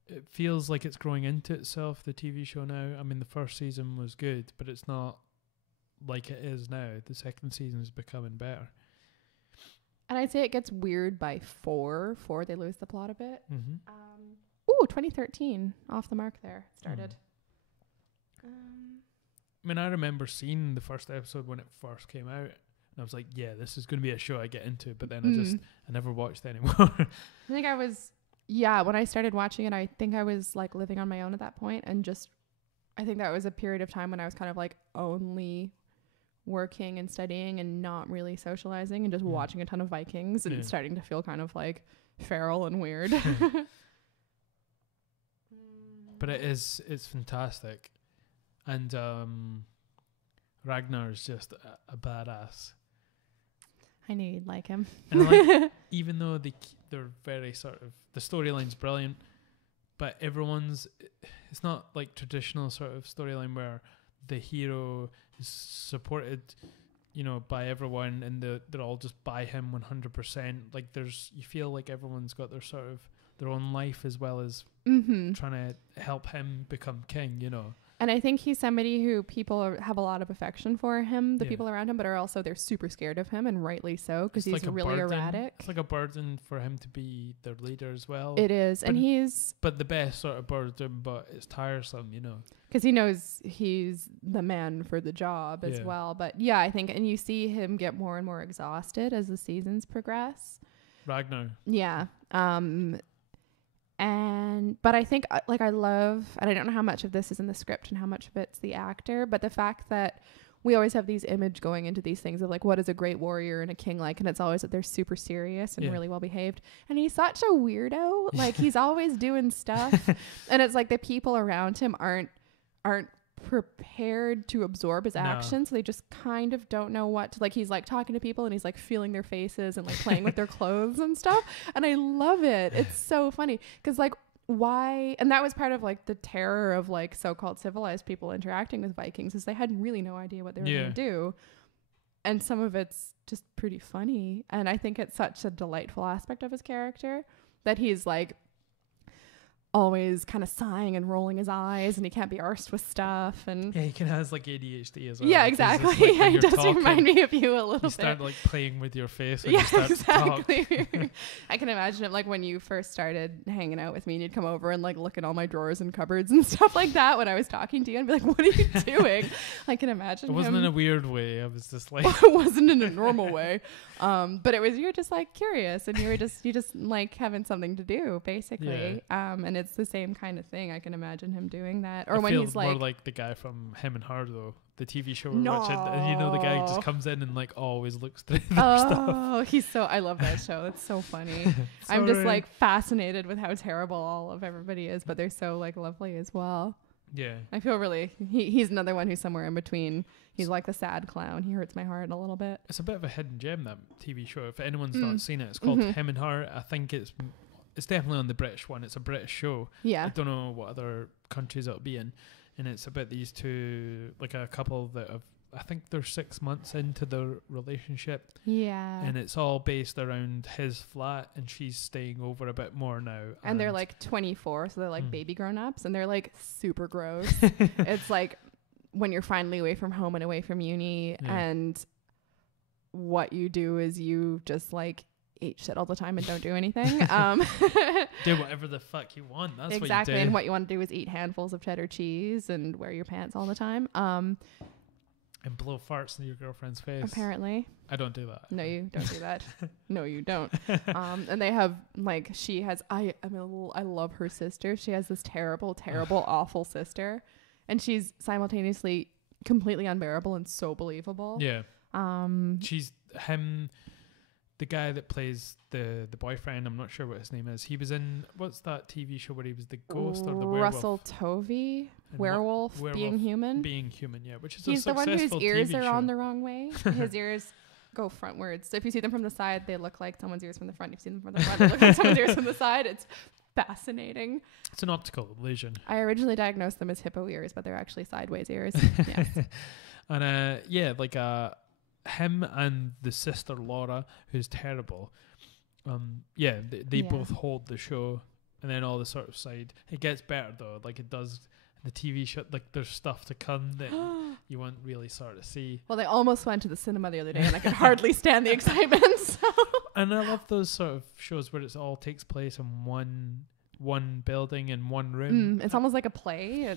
It feels like it's growing into itself. The TV show now. I mean, the first season was good, but it's not like it is now. The second season is becoming better. And I'd say it gets weird by 4. They lose the plot a bit. Mm-hmm. 2013, off the mark there. Started. I mean, I remember seeing the first episode when it first came out, and I was like, yeah, this is going to be a show I get into, but then I never watched anymore. I think when I started watching it, I think I was like living on my own at that point, and I think that was a period of time when I was kind of like only working and studying and not really socializing and just watching a ton of Vikings and starting to feel kind of like feral and weird. But it's fantastic. And Ragnar is just a badass. I knew you'd like him. And even though they're very sort of, the storyline's brilliant, but it's not like traditional sort of storyline where the hero is supported, by everyone and they're all just by him 100%. Like you feel like everyone's got their sort of their own life as well as trying to help him become king, And I think he's somebody who people have a lot of affection for him, the people around him, but they're super scared of him, and rightly so, because he's like really erratic. It's like a burden for him to be their leader as well. It is, but the best sort of burden, but it's tiresome, Because he knows he's the man for the job as well. But yeah, I think, and you see him get more and more exhausted as the seasons progress. Ragnar. Yeah. But I think I love, and I don't know how much of this is in the script and how much of it's the actor, but the fact that we always have these image going into these things of like, what is a great warrior and a king like? And it's always that they're super serious and really well behaved. And he's such a weirdo. Like he's always doing stuff. And it's like the people around him aren't prepared to absorb his actions. So they just kind of don't know what to, like, he's like talking to people and he's like feeling their faces and like playing with their clothes and stuff. And I love it. It's so funny because like, why? And that was part of like the terror of like so-called civilized people interacting with Vikings, is they had really no idea what they were going to do. And some of it's just pretty funny. And I think it's such a delightful aspect of his character that he's like always kind of sighing and rolling his eyes, and he can't be arsed with stuff. And he can has like ADHD as well. Yeah, exactly. Like it does remind me of you a little bit. You start like playing with your face when you start to talk. I can imagine it like when you first started hanging out with me and you'd come over and like look at all my drawers and cupboards and stuff like that when I was talking to you and be like, what are you doing? I can imagine it wasn't in a weird way. I was just like it wasn't in a normal way. But it was, you're just like curious and you just like having something to do basically. And it's the same kind of thing. I can imagine him doing that. Or when he's like more like the guy from Him and Her though, the TV show we're watching, and the guy just comes in and like always looks through their stuff. I love that show. It's so funny. I'm just like fascinated with how terrible all of everybody is, but they're so like lovely as well. Yeah. I feel really he's another one who's somewhere in between. He's like the sad clown. He hurts my heart a little bit. It's a bit of a hidden gem, that TV show. If anyone's not seen it, it's called Him and Her. I think it's definitely on the British one. It's a British show. Yeah. I don't know what other countries it'll be in. And it's about these two, like a couple that have, I think they're 6 months into their relationship. Yeah. And it's all based around his flat, and she's staying over a bit more now. And they're like 24, so they're like baby grown-ups, and they're like super gross. It's like when you're finally away from home and away from uni, and what you do is you just like eat shit all the time and don't do anything. Do whatever the fuck you want. That's exactly. What you do. And what you want to do is eat handfuls of cheddar cheese and wear your pants all the time. And blow farts in your girlfriend's face. Apparently. I don't do that. No, you don't do that. No, you don't. And they have like, she has, I love her sister. She has this terrible, awful sister. And she's simultaneously completely unbearable and so believable. Yeah. She's him. The guy that plays the boyfriend, I'm not sure what his name is. He was in, what's that TV show where he was the ghost or the werewolf? Russell Tovey, werewolf Being Human. Being Human, yeah. Which is He's a successful the one whose ears TV are show. on the wrong way. His ears go frontwards. So if you see them from the side, they look like someone's ears from the front. If you see them from the front, they look like someone's ears from the side. It's fascinating. It's an optical illusion. I originally diagnosed them as hippo ears, but they're actually sideways ears. Yes. And him and the sister Laura, who's terrible. They both hold the show, and then all the sort of side. It gets better though, like it does. The TV show, like there's stuff to come that you won't really sort of see. Well, they almost went to the cinema the other day, and I could hardly stand the excitement. So. And I love those sort of shows where it all takes place in one building in one room. It's almost like a play.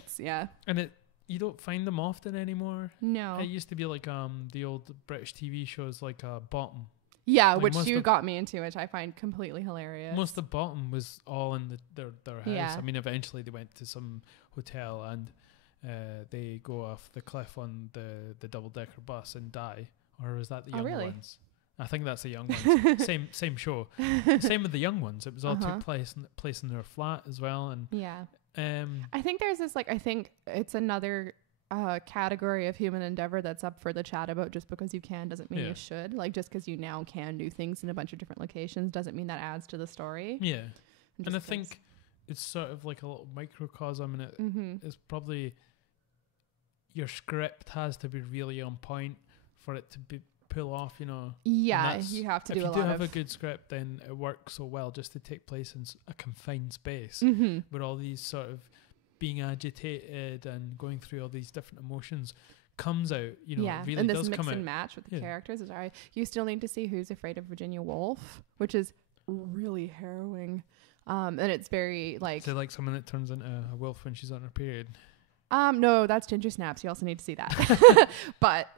And you don't find them often anymore. No. It used to be like the old British TV shows like Bottom. Yeah, like which you got me into, which I find completely hilarious. Most of the Bottom was all in their house. Yeah. I mean, eventually they went to some hotel and they go off the cliff on the double-decker bus and die. Or was that the young ones? I think that's the young ones. Same show. Same with the young ones. It was all took place in their flat as well. And yeah. I think there's this I think it's another category of human endeavor that's up for the chat about. Just because you can doesn't mean you should. Like just because you now can do things in a bunch of different locations doesn't mean that adds to the story. Yeah. And I think it's sort of like a little microcosm, and it's probably your script has to be really on point for it to pull off, you know. Yeah, you have to do a lot of... If you do have a good script, then it works so well just to take place in a confined space where all these sort of being agitated and going through all these different emotions comes out, you know. Yeah, it really and does this mix come and out. match with the characters is alright. You still need to see Who's Afraid of Virginia Woolf, which is really harrowing. And it's very like... So like someone that turns into a wolf when she's on her period. No, that's Ginger Snaps. You also need to see that. But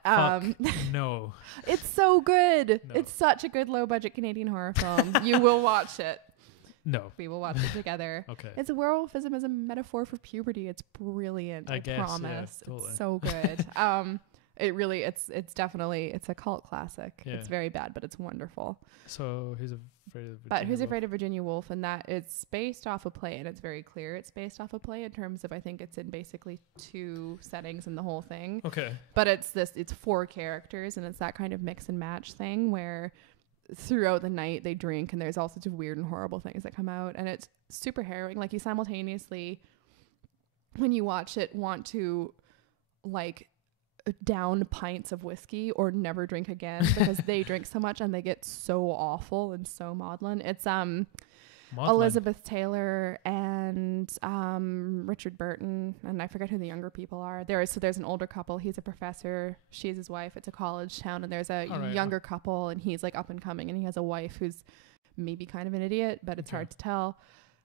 no. It's so good. No. It's such a good low budget Canadian horror film. You will watch it. No. We will watch it together. Okay. It's a werewolfism as a metaphor for puberty. It's brilliant. I guess, promise. Yeah, totally. It's so good. It's definitely a cult classic. Yeah. It's very bad, but it's wonderful. So Who's Afraid of Virginia Woolf, and that it's based off a play, and it's very clear it's based off a play in terms of I think it's in basically 2 settings in the whole thing. Okay. But it's 4 characters, and it's that kind of mix and match thing where throughout the night they drink, and there's all sorts of weird and horrible things that come out, and it's super harrowing. Like you simultaneously, when you watch it, want to like down pints of whiskey or never drink again because they drink so much and they get so awful and so maudlin. It's Elizabeth Taylor and Richard Burton, and I forget who the younger people are. There's an older couple. He's a professor, she's his wife. It's a college town, and there's a younger couple, and he's like up and coming, and he has a wife who's maybe kind of an idiot, but it's hard to tell.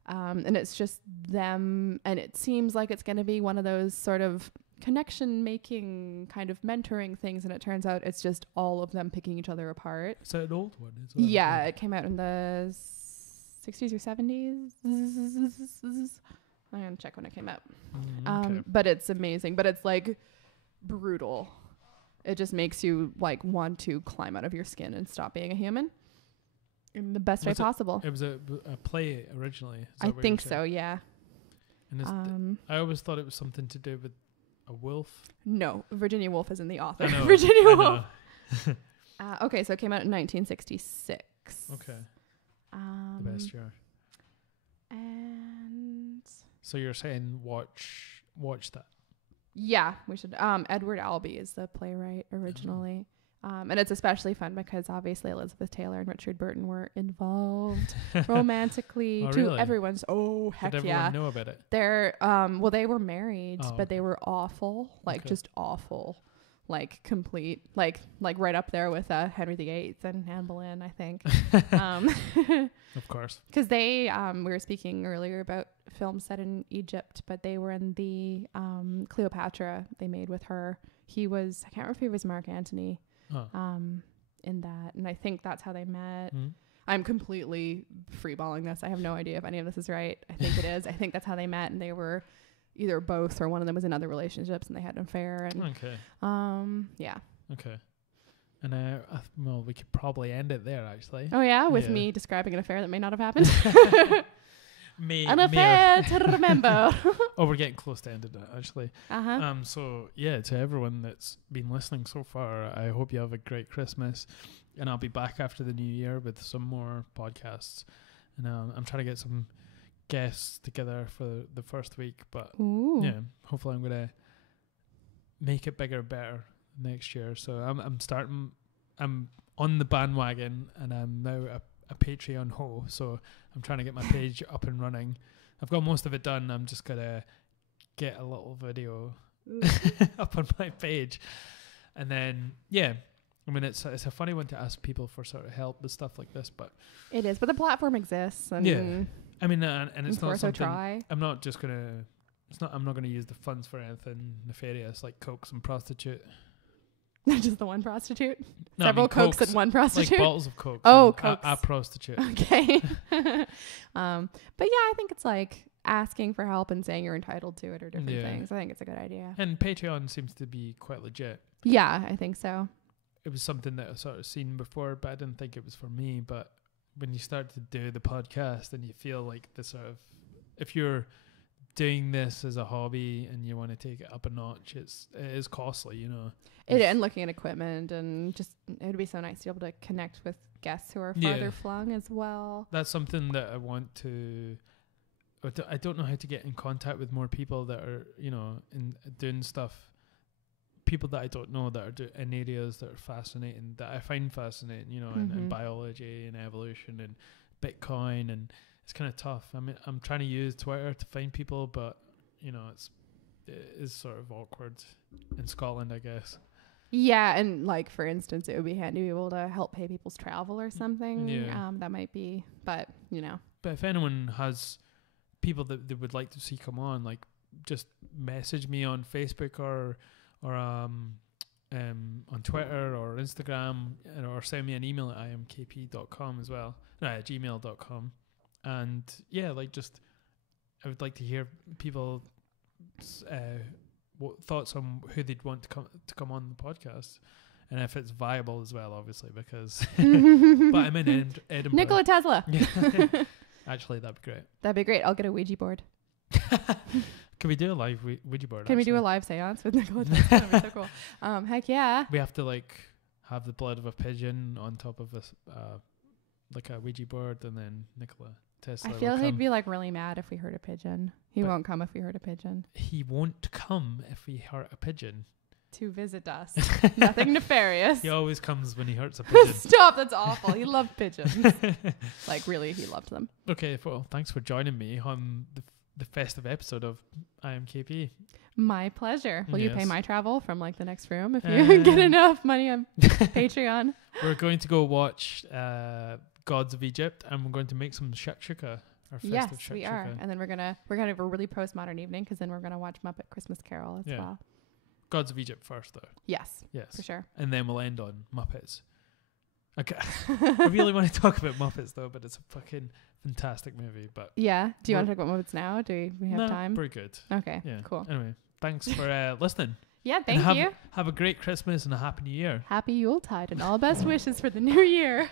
And it's just them, and it seems like it's going to be one of those sort of connection making kind of mentoring things, and it turns out it's just all of them picking each other apart. Is that an old one as well? Yeah, it came out in the 60s or 70s. I'm gonna check when it came out. Okay. But it's amazing, but it's like brutal. It just makes you like want to climb out of your skin and stop being a human in the best way possible. It was a play originally. I think so, yeah. And I always thought it was something to do with a wolf. No, Virginia Woolf isn't the author. Virginia Woolf. Okay, so it came out in 1966. Okay. The best year. And so you're saying watch that? Yeah, we should. Edward Albee is the playwright originally. And it's especially fun because obviously Elizabeth Taylor and Richard Burton were involved romantically. Really? Everyone's heck Did yeah. everyone know about it? They're they were married, but they were awful, just awful, like complete, like right up there with Henry VIII and Anne Boleyn, I think. Of course, because they we were speaking earlier about films set in Egypt, but they were in the Cleopatra they made with her. He was, I can't remember if he was Mark Antony. In that, and I think that's how they met. I'm completely freeballing this. I have no idea if any of this is right. I think it is. I think that's how they met, and they were either both or one of them was in other relationships, and they had an affair. And yeah. Okay. And well, we could probably end it there, actually. Oh yeah, with me describing an affair that may not have happened. An affair to remember. Oh, we're getting close to ending it, actually. So yeah, to everyone that's been listening so far, I hope you have a great Christmas, and I'll be back after the new year with some more podcasts. And I'm trying to get some guests together for the first week, but Ooh. yeah, hopefully I'm gonna make it bigger, better next year. So I'm on the bandwagon, and I'm now a Patreon ho. So I'm trying to get my page up and running. I've got most of it done. I'm just gonna get a little video up on my page, and then I mean, it's a funny one to ask people for sort of help with stuff like this, but it is. But the platform exists, and I mean, and it's not something. Try. I'm not gonna use the funds for anything nefarious like cokes and prostitute. Just the one prostitute. No, Several cokes and one prostitute. Like bottles of coke. Oh, cokes. A prostitute. Okay. But yeah, I think it's like asking for help and saying you're entitled to it or different things. I think it's a good idea. And Patreon seems to be quite legit. Yeah, I think so. It was something that I've sort of seen before, but I didn't think it was for me. But when you start to do the podcast and you feel like the sort of, if you're doing this as a hobby and you want to take it up a notch, it is costly, you know. And looking at equipment, and just it would be so nice to be able to connect with guests who are farther flung as well. That's something that I want to. I don't know how to get in contact with more people that are, you know, in doing stuff. People that I don't know that are in areas that are fascinating, that I find fascinating, you know, in biology and evolution and Bitcoin, and it's kind of tough. I mean, I'm trying to use Twitter to find people, but you know, it is sort of awkward in Scotland, I guess. Yeah, and like for instance, it would be handy to be able to help pay people's travel or something. Yeah. That might be, but you know. But if anyone has people that they would like to see come on, like just message me on Facebook or on Twitter or Instagram, or send me an email at IAMKayPee.com as well, gmail.com. And yeah, like just I would like to hear people thoughts on who they'd want to come on the podcast, and if it's viable as well, obviously, because but I'm in Edinburgh. Nikola Tesla. Actually, that'd be great. That'd be great. I'll get a Ouija board. Can we do a live Ouija board? Can we do a live seance with Nikola Tesla? That'd be so cool. Heck yeah. We have to like have the blood of a pigeon on top of like a Ouija board, and then Nikola Tesla. I feel he'd be like really mad if we heard a pigeon. He won't come if we heard a pigeon. He won't come if we hurt a pigeon. To visit us. Nothing nefarious. He always comes when he hurts a pigeon. Stop, that's awful. He loved pigeons. Like really, he loved them. Okay, well, thanks for joining me on the festive episode of IAMKayPee. My pleasure. Will you pay my travel from like the next room if you get enough money on Patreon? We're going to go watch Gods of Egypt, and we're going to make some shakshuka. Yes, we are. And then we're gonna have a really postmodern evening, because then we're gonna watch Muppet Christmas Carol as well. Gods of Egypt first, though. Yes, for sure. And then we'll end on Muppets. Okay. I really want to talk about Muppets though, but it's a fucking fantastic movie. But yeah, do you want to talk about Muppets now? Do we have time? Pretty good. Okay. Yeah. Cool. Anyway, thanks for listening. Yeah, thank you. Have a great Christmas and a happy New Year. Happy Yuletide and all best wishes for the new year.